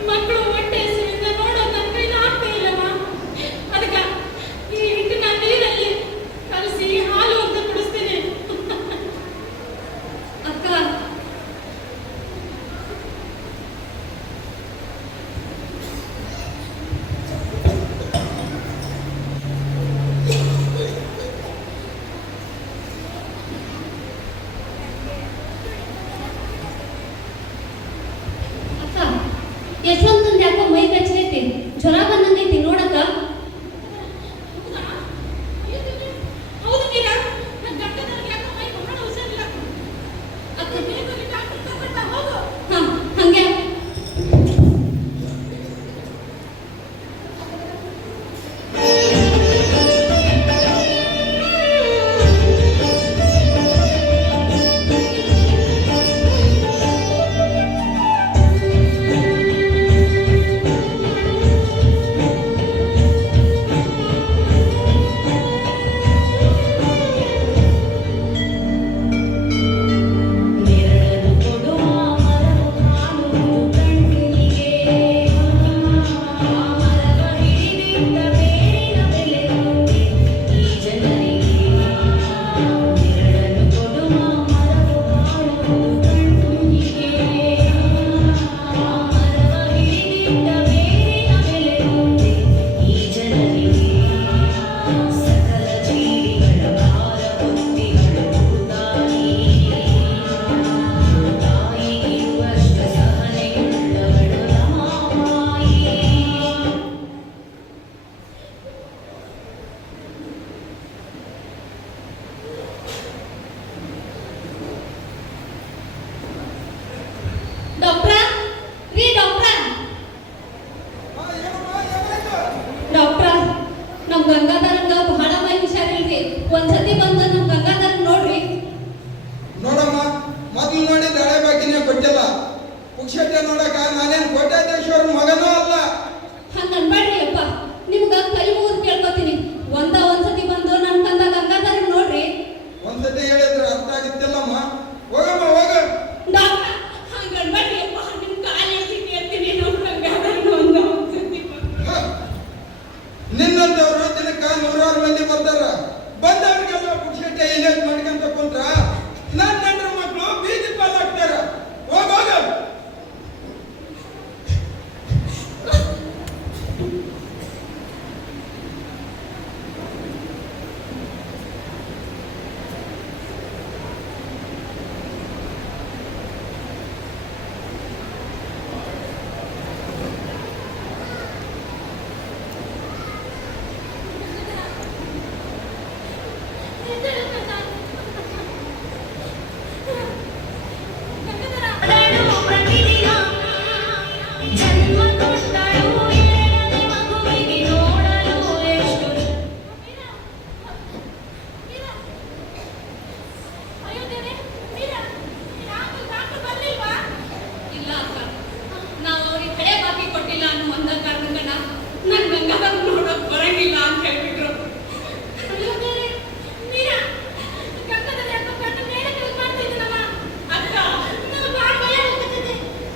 ಮಕ್ಕಳು ಹೊಟ್ಟೆ ಹಸಿವಿಂದ ನೋಡೋ ನನ್ನ ಕೈಲಿ ಆಗ್ತಾ ಇಲ್ಲಮ್ಮ. ಅದಕ್ಕ ಈ ಹಿಟ್ಟಿನ ನೀರಲ್ಲಿ ಕಲಸಿ ಹಾಲು ಅಂತ ಕುಡಿಸ್ತೀನಿ. ಅಕ್ಕ, ಇಲ್ಲ ಅಕ್ಕ, ನಾವು ಅವ್ರಿಗೆ ಕಡೆ ಬಾಕಿ ಕೊಟ್ಟಿಲ್ಲ ಅನ್ನೋ ಒಂದ ಕಾರಣಕ್ಕ ನನ್ ಗಂಗಾಧರ್ ನೋಡೋಕ್ ಬರಂಗಿಲ್ಲ ಅಂತ ಹೇಳ್ಬಿಟ್ರು.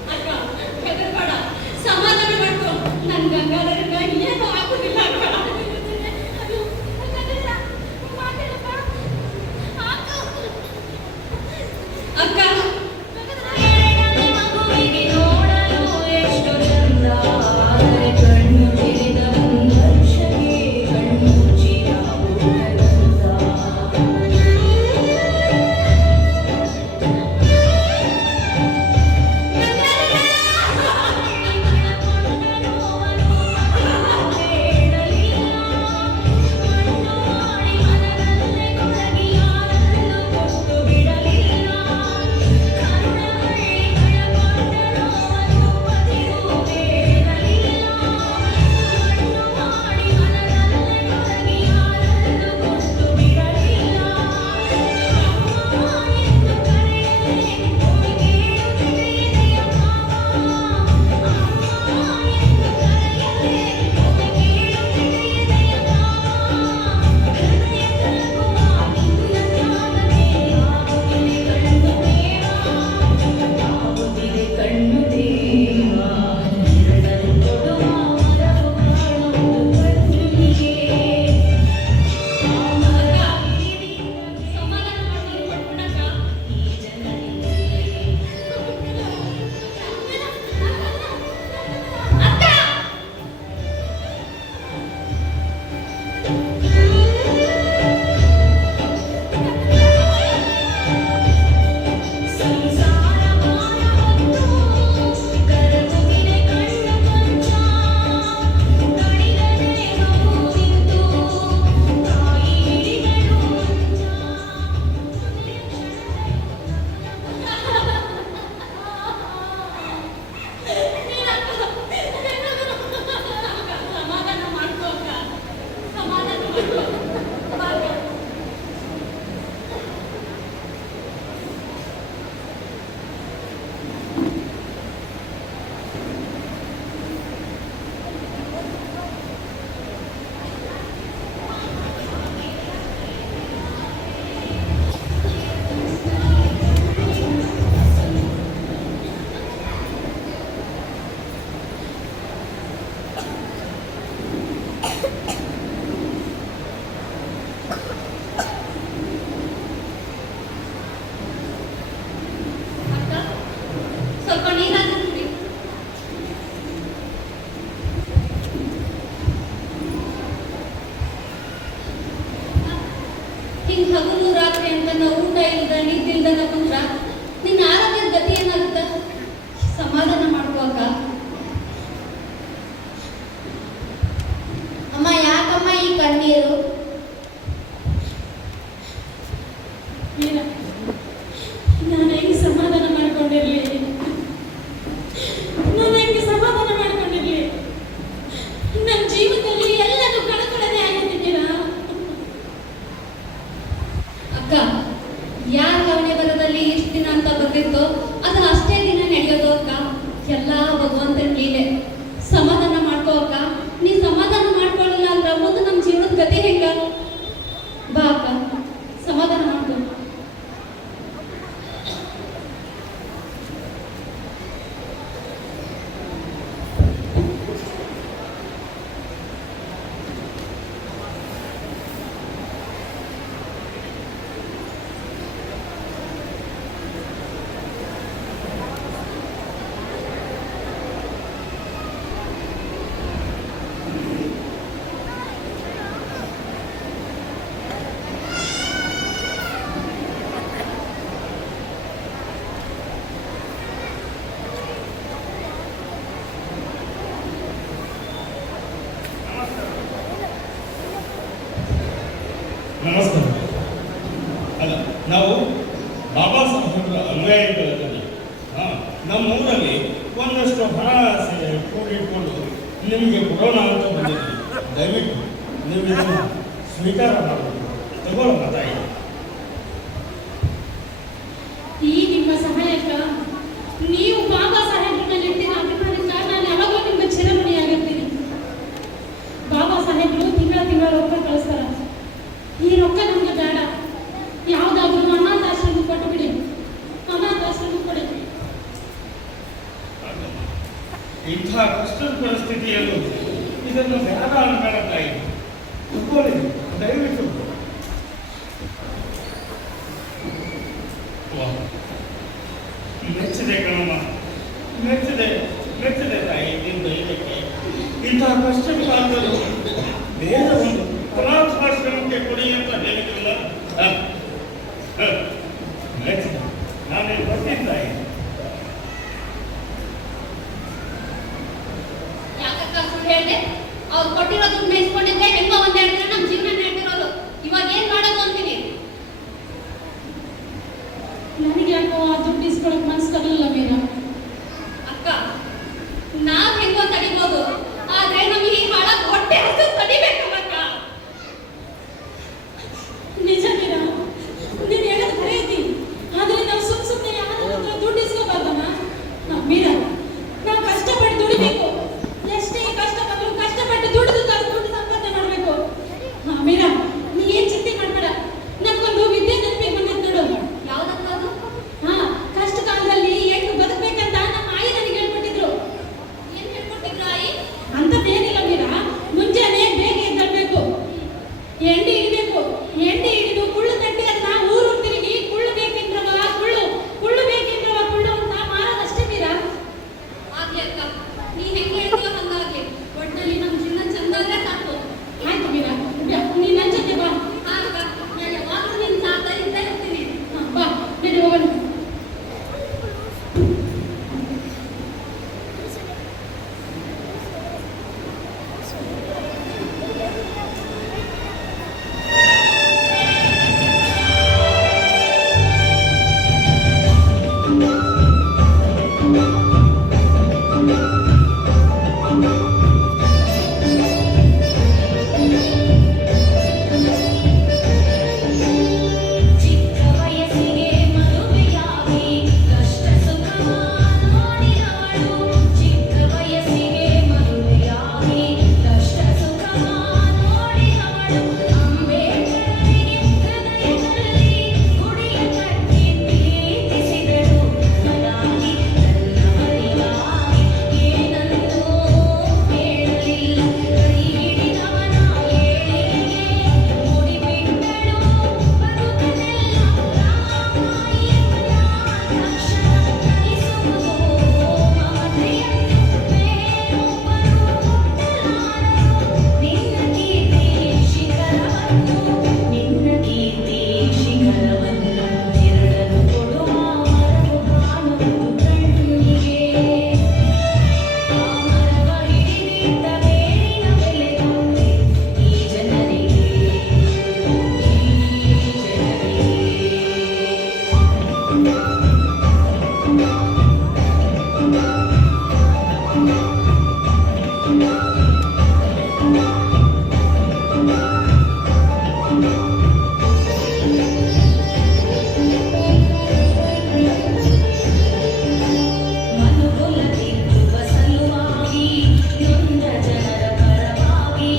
ಅಕ್ಕ, ಅಕ್ಕ, ಹೆದರ್ಬೇಡ, ಸಮಾಧಾನ ಮಾಡ್ಕೊ. ನನ್ ಗಂಗಾಧರಕ್ಕ ಏನೂ ಆಗುದಿಲ್ಲ ಅಕ್ಕ. ಅಕ್ಕ, ಸ್ವಲ್ಪ ನೀರಾದ್ರೂ ಕುಡಿ. ಹಿಂಗ್ ಹಗಲು ರಾತ್ರಿ ಅಂತ ನಾವು ಊಟ ಇಲ್ದ ನಿದ್ದೆ ಇಲ್ದ ಕುಂದ್ರ ನಿನ್ನ ಆರೋಗ್ಯದ ಗತಿ ಏನಾಗುತ್ತ? ಸಮಾಧಾನ ಮಾಡ್ಕೋಕ. ಅಮ್ಮ, ಯಾಕಮ್ಮ ಈ ಕಣ್ಣೀರು? ನಾನು ಹೆಂಗೆ ಸಮಾಧಾನ ಮಾಡ್ಕೊಂಡಿರ್ಲಿ? ನನ್ನ ಜೀವನದಲ್ಲಿ ಎಲ್ಲರೂ ಕಳಕಳನೆ ಆಗಿದ್ದೀರಾ ಅಕ್ಕ, ಯಾರ ಹಣೆ ಬರದಲ್ಲಿ ಇಷ್ಟು ದಿನ ಅಂತ ಬಂದಿತ್ತೋ ಅದು ಅಷ್ಟೇ ದಿನ ನಡೆಯೋದು ಅಕ್ಕ. ಎಲ್ಲ ಭಗವಂತನ ಲೀಲೆ. ಸಮಾಧಾನ ಮಾಡ್ಕೋ ಅಕ್ಕ. ನೀ ಸಮಾಧಾನ ಮಾಡ್ಕೊಳ್ಳಿಲ್ಲ ಅಂದ್ರೆ ಮುಂದೆ ನಮ್ಮ ಜೀವನದ ಗತಿ ಹೆಂಗ? ಬಾ ಅಕ್ಕ, ಸಮಾಧಾನ ಮಾಡ್ಕೋ. ನಮಸ್ಕಾರ. ನಾವು ಬಾಬಾ ಸಾಹೇಬರ ಅನುಯಾಯಿಗಳಿದ್ದೀವಿ. ನಮ್ಮ ಊರಲ್ಲಿ ಒಂದಷ್ಟು ಹಣ ಕೂಡಿಟ್ಕೊಂಡು ನಿಮಗೆ ಕೊಡೋಣ ಅಂತ ಬಂದಿದ್ದೀವಿ. ದಯವಿಟ್ಟು ನೀವು ಇದನ್ನು ಸ್ವೀಕಾರ ಮಾಡಬೇಕು. ತಗೊಳ್ಳೋಣ ತಾಯಿ. ಈ ನಿಮ್ಮ ಸಹಾಯಕ ನೀವು ಬಾಬಾ ಸಾಹೇಬ್ರ ಮೇಲೆ ಇಟ್ಟಿನ ಅಭಿಮಾನಕ್ಕ ನಾನು ಯಾವಾಗಲೂ ನಿಮ್ಗೆ ಚಿರಋಣಿಯಾಗಿರ್ತೀನಿ. ಬಾಬಾ ಸಾಹೇಬ್ರು ತಿಂಗಳ ರೊಕ್ಕ ಕಳಿಸ್ತಾರ. ಈ ರೊಕ್ಕ ನಮ್ಗೆ ಬೇಡ. ಯಾವ್ದಾದ್ರು ಅನಾಥಾಶ್ರಮ ಕೊಟ್ಟು ಬಿಡಿ. ಅನಾಥಾಶ್ರಮ ಕೊಡಿ. ಇಂಥ ಕಷ್ಟದ ಪರಿಸ್ಥಿತಿಯಲ್ಲೂ ಇದನ್ನು ಬೇಡ ಅನ್ಬೇಡ ತಾಯಿ. ತಗೊಳ್ಳಿ ದಯವಿಟ್ಟು. ಮೆಚ್ಚಿದೆ ಕಣಮ್ಮ, ಮೆಚ್ಚಿದೆ ತಾಯಿ ನಿನ್ನ ಧೈರ್ಯಕ್ಕೆ. ಇಂತಹ ಕಷ್ಟದ ಕಾಲದಲ್ಲೂ ಬೇರೆ ಒಂದು ಅನಾಥಾಶ್ರಮಕ್ಕೆ ಕೊಡಿ ಅಂತ ಹೇಳಿದ್ರಲ್ಲ, ಮೆಚ್ಚಿದೆ. ನಾನೇ ಬರ್ತೀನಿ ತಾಯಿ. ಯಾಕಕ್ಕ ಸುಳ್ಳು ಹೇಳ್ದೆ? ಅವ್ರು ಕೊಟ್ಟಿರೋ ದುಡ್ಡು ನೆನ್ಸ್ಕೊಂಡಿದ್ರೆ ಹೆಂಗೋ ಒಂದೆರಡು ದಿನ ನಮ್ಮ ಜೀವನ ನಡೆದಿರೋದು. ಇವಾಗ ಏನ್ ಮಾಡೋದು ಅಂತೀನಿ. ನನಗೆ ಯಾಕೋ ಆ ದುಡ್ಡು ಇಸ್ಕೊಳಕ್ ಮನ್ಸು ತಗಲಿಲ್ಲ ಮೀರಾ. ಅಕ್ಕ, ನಾವ್ ಹೆಂಗೋ ತಡಿಬೋದು, ಆದ್ರೆ ನಮ್ಗೆ ಈ ಹಾಳಾಗ ಹೊಟ್ಟೆ ಹಸು ತಡಿಬೇಕಕ್ಕ. ನಿಜ ಮೀರಾ, ನೀನ್ ಹೇಳೋದು ಖರೆ ಐತಿ. ಆದ್ರೆ ನಾವು ಸುಮ್ಮನೆ ಯಾರ ದುಡ್ಡು ಇಸ್ಕೋಬಾರ್ದಮ್ಮ. ಮೀರಾ, ನಾವು ಕಷ್ಟಪಟ್ಟು ದುಡಿಬೇಕು. ಎಷ್ಟೇ ಕಷ್ಟ ಬಂದ್ರು ಕಷ್ಟಪಟ್ಟು ದುಡ್ಡು ಸಂಪಾದನೆ ಮಾಡ್ಬೇಕು. ಮೀರಾ, ನೀ ಏನ್ ಚಿಂತೆ ಮಾಡ್ಬೇಡ. ನನ್ಗೊಂದು ವಿದ್ಯೆ ನೆನಪಿಗೆ ಬಂದಿದ್ದು ನೋಡು. ಯಾವ್ದಕ್ಕ ಅದು? ಕಷ್ಟ ಕಾಲದಲ್ಲಿ ಹೆಣ್ಣು ಬದುಕ್ಬೇಕಂತ ನಮ್ಮ ಆಯಿ ನನಗೆ ಹೇಳ್ಕೊಟ್ಟಿದ್ರು. ಏನ್ ಹೇಳ್ಕೊಟ್ಟಿದ್ರು ಆಯಿ? ಅಂತದೇನಿಲ್ಲ ಮೀರಾ, ಮುಂಜಾನೆ ಬೇಗ ಎದ್ದೇಳ್ಬೇಕು, ಎಣ್ಣೆ ಹಿಡಿಬೇಕು. ಎಣ್ಣೆ ಹಿಡಿದು ಕುಳ್ಳು ತಟ್ಟಿ ಅದನ್ನ ಊರು ತಿರುಗಿ ಕುಳ್ಳು ಬೇಕೆಂದ್ರವ ಕುಳ್ಳು ಅಂತ ಮಾರೋದಷ್ಟೇ ಮೀರಾ. ಆಗ್ಲಿ ಅಕ್ಕ, ನೀ ಹೆಂಗ್ ಹೇಳ್ತೀಯೋ ಹಂಗಾಗ್ಲಿ. ಒಟ್ಟಲ್ಲಿ ನಮ್ ಜೀವನ ಚಂದ ಆದ್ರೆ ಸಾಕು. ಆಯ್ತು ಮೀರಾ, ನೀ ನನ್ನ ಜೊತೆ ಬಾ. ಹಾ ಅಕ್ಕ, ನಾನು ಯಾವಾಗ್ಲೂ ನಿನ್ ಸಾಥ ಇದ್ದೇ ಇರ್ತೀನಿ. ಬಾ, ನಡಿ ಹೋಗೋಣ. ಚಿಕ್ಕ ವಯಸ್ಸಿಗೆ ಮದುವೆಯಾಗಿ ಕಷ್ಟ ಸುಖ ನೋಡಿದವಳು. ಚಿಕ್ಕ ವಯಸ್ಸಿಗೆ ಮದುವೆಯಾಗಿ ಕಷ್ಟ ಸುಖ ನೋಡಿದವಳು. ಅಂಬೇಡ್ಕರರಿಗೆ ಹೃದಯದಲ್ಲಿ ಗುಡಿಯ ಕಟ್ಟಿ ಪ್ರೀತಿಸಿದಳು. ಮನಾಗಿ ತನ್ನವರಿಗಾಗಿ ಏನಂತೂ ಹೇಳಲಿಲ್ಲ. ಕೈ ಹಿಡಿದವನ ಏಳಿಗೆಗೆ ಮುಡಿಬಿಟ್ಟಳು ಬದುಕನೆಲ್ಲ. ರಾಮಾಯಿ ಅಕ್ಷರ ಕಲಿಸುವುದು ಮಮತೆಯನ್ನು ಬೇರೊಬ್ಬರು ಮುಟ್ಟಲಾರರು. ನಿನ್ನ ಕೀರ್ತಿ ಶಿಖರವನ್ನು ನೆರಳನ್ನು ಕೊಡುವ ಮರವು ಕಾಣುವುದು ಕಣ್ಣಿಗೆ. ಆ ಮರವ ಹಿಡಿದಿಟ್ಟ ಬೇರಿನ ಬೆಲೆ ಗೊತ್ತೇ ಈ ಜನರಿಗೆ. ಮನುಕುಲ ತಿದ್ದುವ ಸಲುವಾಗಿ ನೊಂದ ಜನರ ಪರವಾಗಿ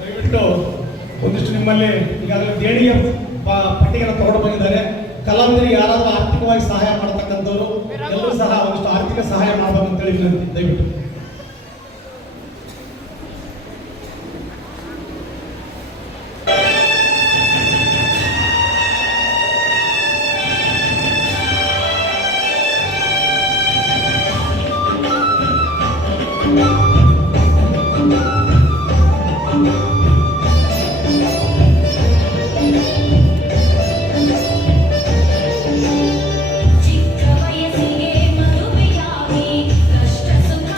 ದಯವಿಟ್ಟು ಒಂದಿಷ್ಟು ನಿಮ್ಮಲ್ಲಿ ಈಗಾಗಲೇ ದೇಣಿಗೆ ಪಟ್ಟಿಗೆಲ್ಲ ತಗೊಂಡು ಬಂದಿದ್ದಾರೆ. ಕಲಾವಿದರಿಗೆ ಯಾರಾದರೂ ಆರ್ಥಿಕವಾಗಿ ಸಹಾಯ ಮಾಡ್ತಕ್ಕಂಥವ್ರು ಎಲ್ಲರೂ ಸಹ ಒಂದಿಷ್ಟು ಆರ್ಥಿಕ ಸಹಾಯ ಮಾಡಬೇಕಂತೇಳಿ ವಿನಂತಿ. ದಯವಿಟ್ಟು ಚಿಕ್ಕ ವಯಸ್ಸಿಗೆ ಮದುವೆಯಾಗಿ ಕಷ್ಟ ಸುಖ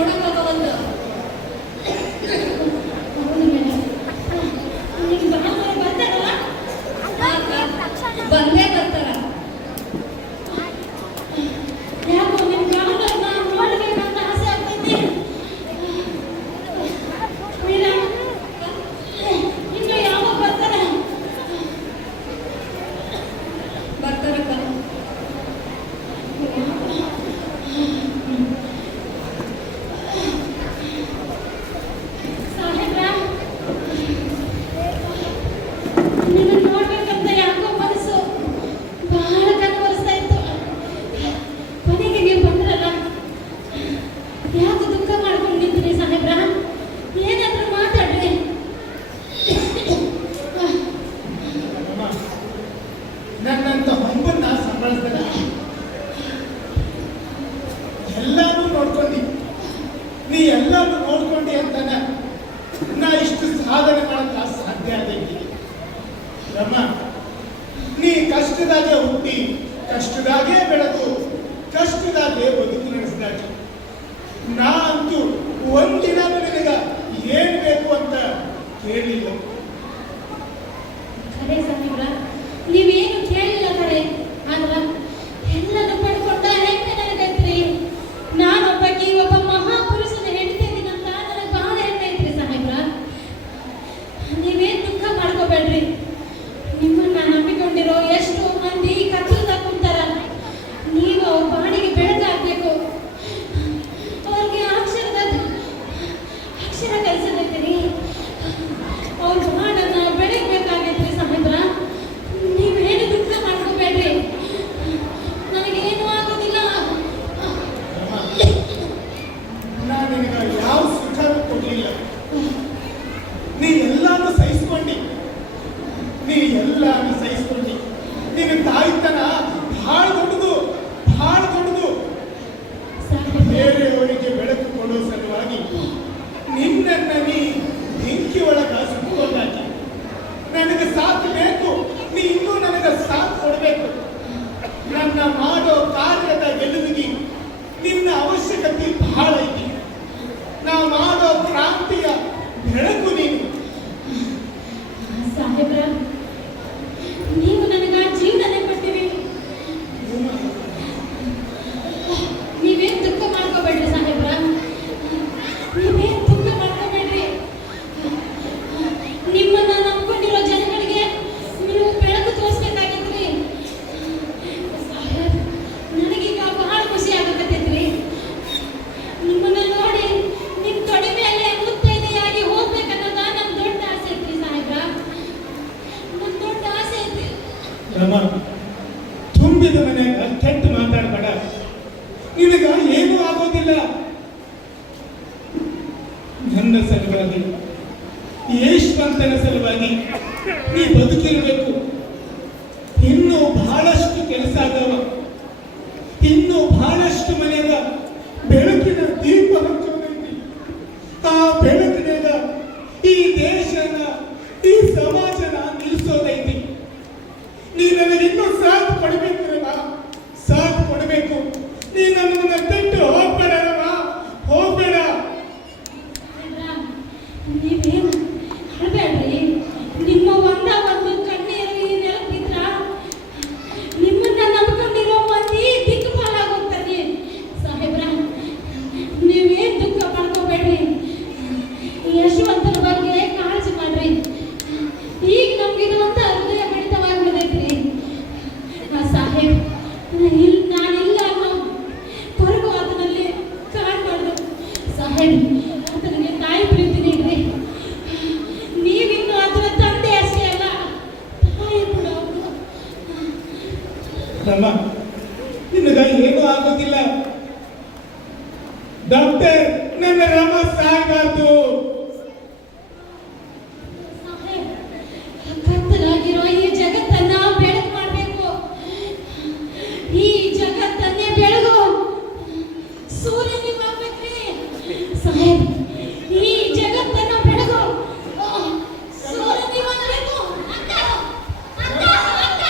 ನೋಡಕ್ ಹೋಗವಲ್ದು. ನಿಮ್ ಬಾಂಧವರು ಬರ್ತಾರಲ್ಲ? ಬಂದೇ ಬರ್ತಾರ. ಯಾಕೋ ನಿಮ್ ಬಾಂಧವ್ರನ್ನ ನೋಡ್ಬೇಕಂತ ಆಸೆ ಆಗ್ತೈತಿ. ಮೀರಾ, ಇನ್ನು ಯಾವಾಗ ಬರ್ತಾರ? ಬರ್ತಾರಕ್ಕ. ಸಾಹೇಬ್ರ, ನಿನ್ನ ನೋಡ್ಬೇಕಂತ ಯಾಕೋ ಮನಸ್ಸು ಬಹಳ ಕನವರಿಸ್ತಾ ಇತ್ತು. ಕೊನೆಗೆ ನೀವು ಬಂದ್ರಲ್ಲ, ಯಾಕೆ ದುಃಖ ಮಾಡ್ಕೊಂಡಿದ್ರಿ ಸಾಹೇಬ್ರ? ಏನಾದ್ರೂ ಮಾತಾಡ್ರಿ. ಅಮ್ಮ, ನನ್ನಂತ ಹೊಂಬನ್ನ ಸಂಭಾಳಿಸಿದ ಎಲ್ಲಾನು ನೋಡ್ಕೊಂಡಿ, ನೀ ಎಲ್ಲಾನು ನೋಡ್ಕೊಂಡಿ ಅಂತಾನೆ ನಾ ಇಷ್ಟು ಸಾಧನೆ ಮಾಡಕ್ಕ ಸಾಧ್ಯ ಆಗೈತಿ. ರಮ್ಮ, ನೀ ಕಷ್ಟದಾಗೆ ಹುಟ್ಟಿ, ಕಷ್ಟದಾಗೆ ಬೆಳೆದು, ಕಷ್ಟದಾಗೆ ಬದುಕು ನಡೆಸಿದಾಗೆ ನಾ ಅಂತೂ ಒಂದಿನ ನಿನಗ ಏನ್ ಬೇಕು ಅಂತ ಕೇಳಿಲ್ಲ. ಖರೆ ಸಾಹೇಬ್ರ, ನೀವೇನು ಕೇಳಿಲ್ಲ ಖರೆ. ಆದ್ರ ಎಲ್ಲನೂ ಪಡ್ಕೊಂಡ ಹೆಂಗೆ ನನಗೈತ್ರಿ? ನಾನೊಬ್ಬಕಿ ಒಬ್ಬ ಮಹಾಪುರುಷನ ಹೆಂಡತಿ ಇದೀನಂತ ನನಗೆ ಬಹಳ ಹೆಮ್ಮೈತ್ರಿ ಸಾಹೇಬ್ರ. ನೀವೇನ್ ದುಃಖ ಮಾಡ್ಕೋಬೇಡ್ರಿ. ನಿಮ್ಮನ್ನ ನಂಬಿಕೊಂಡಿರೋ ಎಷ್ಟೋ ಮಂದಿ ಕತ್ತಲದಾಗ ಕುಂತಾರ. ನೀವು ಅವ್ರ ಬಾಣಿಗೆ ಬೆಳಕಾಗ್ಬೇಕು. ಅವ್ರಿಗೆ ಅಕ್ಷರ ಕಲಿಸೋದೈತ್ರಿ. ಅವ್ರ ಬಾಳನ್ನ ಬೆಳಗ್ಬೇಕಾಗೈತ್ರಿ ಸಾಹೇಬ್ರ. ನೀವೇನು ದುಃಖ ಮಾಡ್ಕೋಬೇಡ್ರಿ. ನನಗೇನು ಆಗೋದಿಲ್ಲ. ನಾ ನಿನಗ ಯಾವ ಸುಖನೂ ಕೊಡ್ಲಿಲ್ಲ. ನೀ ಎಲ್ಲಾನು ಸಹಿಸ್ಕೊಂಡಿ, ನೀ ಎಲ್ಲಾನು ಸಹಿಸ್ಕೊಂಡಿ. ನಿನ್ನ ತಾಯಿತನ ಬಹಳ ದೊಡ್ಡದು, ಬಹಳ ದೊಡ್ಡದು. ಬೇರೆಯವರಿಗೆ ಬೆಳಕು ಕೊಡೋ ಸಲುವಾಗಿ ನಿನ್ನನ್ನ ನೀ ಬೆಂಕಿ ಒಳಗ ಸುಟ್ಟುಕೊಂಡಾಕಿ. ನನಗೆ ಸಾಥ್ ಬೇಕು, ನೀ ಇನ್ನೂ ನನಗೆ ಸಾಥ್ ಕೊಡಬೇಕು. ನನ್ನ ಮಾಡೋ ಕಾರ್ಯದ ಗೆಲುವಿಗೆ ನಿನ್ನ ಅವಶ್ಯಕತೆ ಬಹಳ ಐತಿ. ನಾ ಮಾಡೋ ಕ್ರಾಂತಿಯ ಬೆಳಕು ನೀನು. ಸಾಹೇಬ್ರ, ನೀವು ನನಗ ಜೀವನನೇ ಕೊಟ್ಟಿರಿ. ನೀವೇನ್ ದುಃಖ ಮಾಡ್ಕೋಬೇಡ್ರಿ ಸಾಹೇಬ್ರ. ನೀವೇನ್ ದುಃಖ ಮಾಡ್ಕೋಬೇಡ್ರಿ. ನಿಮ್ಮನ್ನ ನಂಬ್ಕೊಂಡಿರೋ ಜನಗಳಿಗೆ ನೀವು ಬೆಳಕು ತೋರಿಸ್ಬೇಕಾಗಿತ್ರಿ. ಸಾಹೇಬ್, ನನಗೀಗ ಬಹಳ ಖುಷಿ ಆಗಕತ್ತೈತ್ರಿ. ನಿಮ್ಮನ್ನ ನೋಡಿ ನಿಮ್ ತೊಡೆ ಮೇಲೆ ಮುತ್ತೈದೆಯಾಗಿ ಹೋಗ್ಬೇಕನ್ನೋದ ನಮ್ ದೊಡ್ಡ ಆಸೆ ಐತ್ರಿ ಸಾಹೇಬ್ರ. ನಮ್ ದೊಡ್ಡ ಆಸೆ ಐತಿ. ರಮ, ತುಂಬಿದ ಮನೆಯಾಗ ಕೆಟ್ಟ ಮಾತಾಡಬೇಡ. ನಿನಗ ಏನೂ ಆಗೋದಿಲ್ಲ. ನನ್ನ ಸಲುವಾಗಿ, ಯಶವಂತನ ಸಲುವಾಗಿ ನೀ ಬದುಕಿರಬೇಕು. ಇನ್ನೂ ಬಹಳಷ್ಟು ಕೆಲಸ ಆಗವ. ಇನ್ನೂ ಬಹಳಷ್ಟು ಮನೆಯಾಗ ಬೆಳಕಿನ ದೀಪ ಹಚ್ಚೋದೈತಿ. ಆ ಬೆಳಕಿನಾಗ ಈ ದೇಶನ, ಈ ಸಮಾಜನ ನಿಲ್ಲಿಸೋದೈತಿ. ನೀ ನನಗೆ ಇನ್ನೂ ಸಾಥ್ ಕೊಡಬೇಕು ರಮ, ಸಾಥ್ ಕೊಡಬೇಕು. ನೀ ನನ್ನನ್ನ ಬಿಟ್ಟು ಹೋಗ್ಬೇಡ ರಮ, ಹೋಗ್ಬೇಡ. ನೀವೇನು ಅಳ್ಬೇಡ್ರಿ. ನಿಮ್ಮ ಒಂದ ಒಂದು ಕಣ್ಣೀರು ಈ ನೆಲಕ್ಕಿದ್ರ ನಿಮ್ಮನ್ನ ನಂಬ್ಕೊಂಡಿರೋ ಮಂದಿ ದಿಕ್ಕುಪಾಲಾಗೋಗ್ತಾರೆ ಸಾಹೇಬ್ರ. ನೀವೇನ್ ದುಃಖ ಮಾಡ್ಕೋಬೇಡ್ರಿ. ಯಶವಂತನ ಬಗ್ಗೆ ಕಾಳಜಿ ಮಾಡ್ರಿ. ಈಗ ನಮ್ಗಿರುವಂತ ಹೃದಯ ಬಡಿತವಾಗ್ಬಿಡೈತ್ರಿ ಸಾಹೇಬ್. ನಾನಿಲ್ಲ ಅನ್ನೋ ಕೊರಗು ಆತನಲ್ಲಿ ಕಾಣ್ಬಾರ್ದು ಸಾಹೇಬ್. ಆತನಿಗೆ ತಾಯಿ ಪ್ರೀತಿ ನೀಡ್ರಿ. ನೀವಿನ್ನು ಆತನ ತಂದೆ ಅಷ್ಟೇ ಅಲ್ಲ, ತಾಯಿ ಕೂಡ ಹೌದು. ರಮ, ನಿನಗ ಏನೂ ಆಗೋದಿಲ್ಲ. ಡಾಕ್ಟರ್, ನನ್ನ ರಮ ಸಾಯ್ಬಾರ್ದು. ಸಾಹೇಬ್, ಕತ್ತಲಾಗಿರೋ ಈ ಜಗತ್ತನ್ನ ಬೆಳಕು ಮಾಡ್ಬೇಕು. ಈ ಜಗತ್ತನ್ನೇ ಬೆಳಗು ಸೂರ್ಯ ನೀವು ಆಗ್ಬೇಕ್ರಿ ಸಾಹೇಬ್. ಈ ಜಗತ್ತನ್ನ ಬೆಳಗು ಸೂರ್ಯ ನೀವು ಆಗ್ಬೇಕು. ಅಕ್ಕ, ಅಕ್ಕ, ಅಕ್ಕ.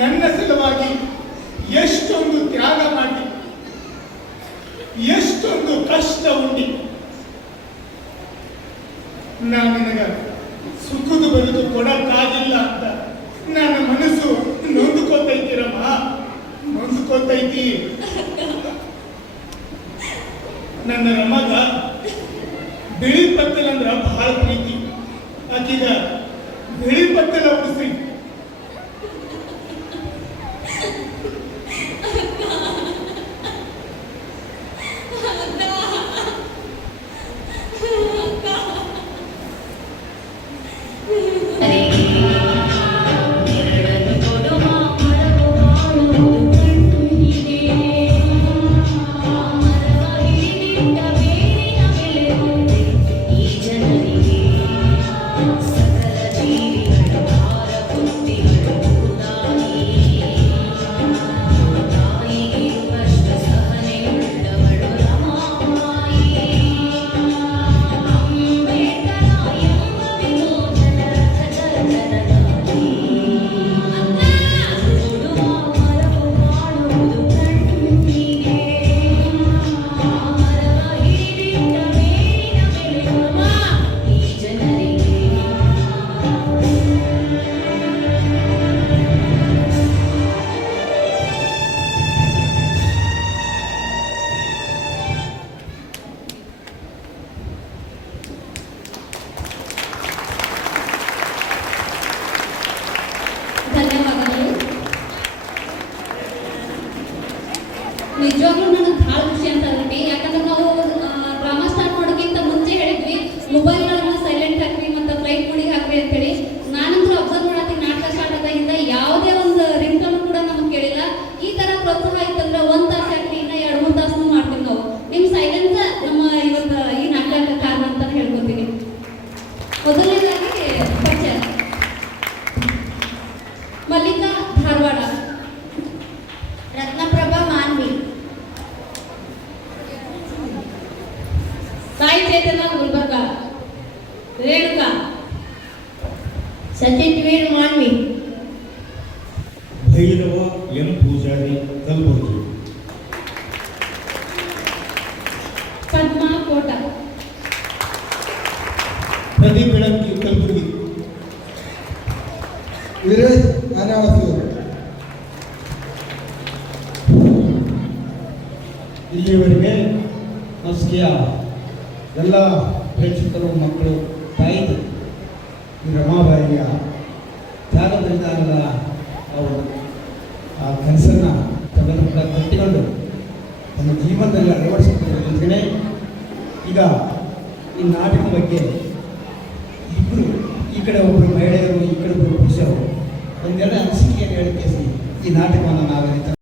ನನ್ನ ಸಲುವಾಗಿ ಎಷ್ಟೊಂದು ತ್ಯಾಗ ಮಾಡಿ, ಎಷ್ಟೊಂದು ಕಷ್ಟ ಉಂಡಿ. ನಾನು ನಿನಗ ಸುಖದ ಬದುಕು ಕೊಡಕ್ಕಾಗಿಲ್ಲ ಅಂತ ನನ್ನ ಮನಸ್ಸು ನೊಂದುಕೊತೈತಿರಮ್ಮ, ನೊಂದುಕೊತೈತಿ. ನನ್ನ ರಮಗ ಬಿಳಿ ಪತ್ತಲ ಅಂದ್ರ ಬಹಳ ಪ್ರೀತಿ. ಆಕೀಗ ಬಿಳಿ ಪತ್ತಲ ಉಡಿಸಿ ಎರಡನ್ನು ಕೊಡುವ ಮರವು ಬಾಳುವುದು ಕಣ್ಣಿಗೆ. ಮರವ ಹಿಡಿದಿಟ್ಟ ಬೇರಿನ ಬೆಲೆ ಈ ಜನರಿಗೆ. ಸಕಲ ಜೀವಿಗಳ ಭಾರ ಬುದ್ಧಿಗಳು ತಾಯಿಗಿರುವಷ್ಟು ಸಹನೆಯುಳ್ಳವಳು ರಮಾಮಾಯಿ. ಅಂಬೇಡ್ಕರ ಎಂಬ ವಿಮೋಚನ ರಥ ಚರ್ಚನದಾಗಿ. ಕೊಡುವ ಮರವು ಬಾಳುವುದು ಕಣ್ಣಿಗೆ. ಮರವ ಹಿಡಿದಿಟ್ಟ ಬೇರಿನ ಬೆಲೆ ಈ ಜನರಿಗೆ. ಧನ್ಯವಾದಗಳು. ನಿಜವಾಗ್ಲೂ ನನಗೆ ಬಹಳ ಖುಷಿ ಅಂತ ಅನ್ರಿ. ಯಾಕಂದ್ರೆ ನಾವು ಡ್ರಾಮಾ ಸ್ಟಾರ್ಟ್ ಮಾಡೋಕ್ಕಿಂತ ಮುಂಚೆ ಹೇಳಿದ್ವಿ ಮೊಬೈಲ್ಗಳನ್ನ ಸೈಲೆಂಟ್ ಹಾಕ್ರಿ ಮತ್ತು ಫ್ಲೈಟ್ ಮೋಡಿಗೆ ಹಾಕ್ರಿ ಅಂತೇಳಿ. ನಾನಂತೂ ಅಬ್ಸರ್ವ್ ಮಾಡತ್ತೀನಿ, ನಾಟಕ ಸ್ಟಾರ್ಟ್ ಆದಾಗಿಂದ ಯಾವುದೇ ಒಂದು ರಿಂಗ್ಟೋನ್ ಕೂಡ ನಮಗೆ ಕೇಳಿಲ್ಲ. ಈ ಥರ ಪ್ರೋತ್ಸಾಹ ಇತ್ತಂದ್ರೆ 1 ತಾಸು ಹಾಕ್ರಿ, ಇನ್ನ 2-3 ತಾಸು ಮಾಡ್ತೀವಿ ನಾವು. ನಿಮ್ಮ ಸೈಲೆನ್ಸ್ ನಮ್ಮ ಇವತ್ತು ಈ ನಾಟಕಕ್ಕೆ ಕಾರಣ ಅಂತ ಹೇಳ್ಕೊತೀನಿ. ಮೊದಲನೇದಾಗಿ ಪರಿಚಯ ಮಲ್ಲಿಕಾ ಧಾರವಾಡ, ರತ್ನಪ್ರಭಾ ಮಾನ್ವಿ, ಸಾಯಿ ಚೇತನ ಗುಲ್ಬರ್ಗ, ರೇಣುಕಾ, ಸಚಿನ್ ವೀರ್ ಮಾನ್ವಿ, ಭೈರವ ಎಂ ಪೂಜಾರಿ ಕಲಬುರಗಿ, ಪದ್ಮಾ ಕೋಟ, ಪ್ರದೀಪ್ ಬೆಳಕಿ ಕಲಬುರಗಿ, ವೀರೇಶ್ ಅನಾವಸೂರು. ಇಲ್ಲಿಯವರೆಗೆ ನಸ್ಕಿಯ ಎಲ್ಲ ಪ್ರೇಕ್ಷಕರು ಮಕ್ಕಳು ತಾಯಿದು ಈ ರಮಾಬಾಯಿಯ ತ್ಯಾಗ ಬಲಿದಾನದ ಅವರು ಆ ಕನಸನ್ನು ತಗೊಂಡು ಕಟ್ಟಿಕೊಂಡು ತಮ್ಮ ಜೀವನದಲ್ಲಿ ಅಳವಡಿಸಿಕೊಳ್ಳುವ ಜೊತೆಗೆ ಈಗ ಈ ನಾಟಕ ಬಗ್ಗೆ ಇಬ್ಬರು, ಈ ಕಡೆ ಒಬ್ಬರು ಮಹಿಳೆಯರು, ಈ ಕಡೆ ಒಬ್ಬರು ಪುರುಷರು, ಒಂದೆರಡು ಅನಿಸಿಕೆಯನ್ನು ಹೇಳಿಕೆ ಈ ನಾಟಕವನ್ನು ನಾವು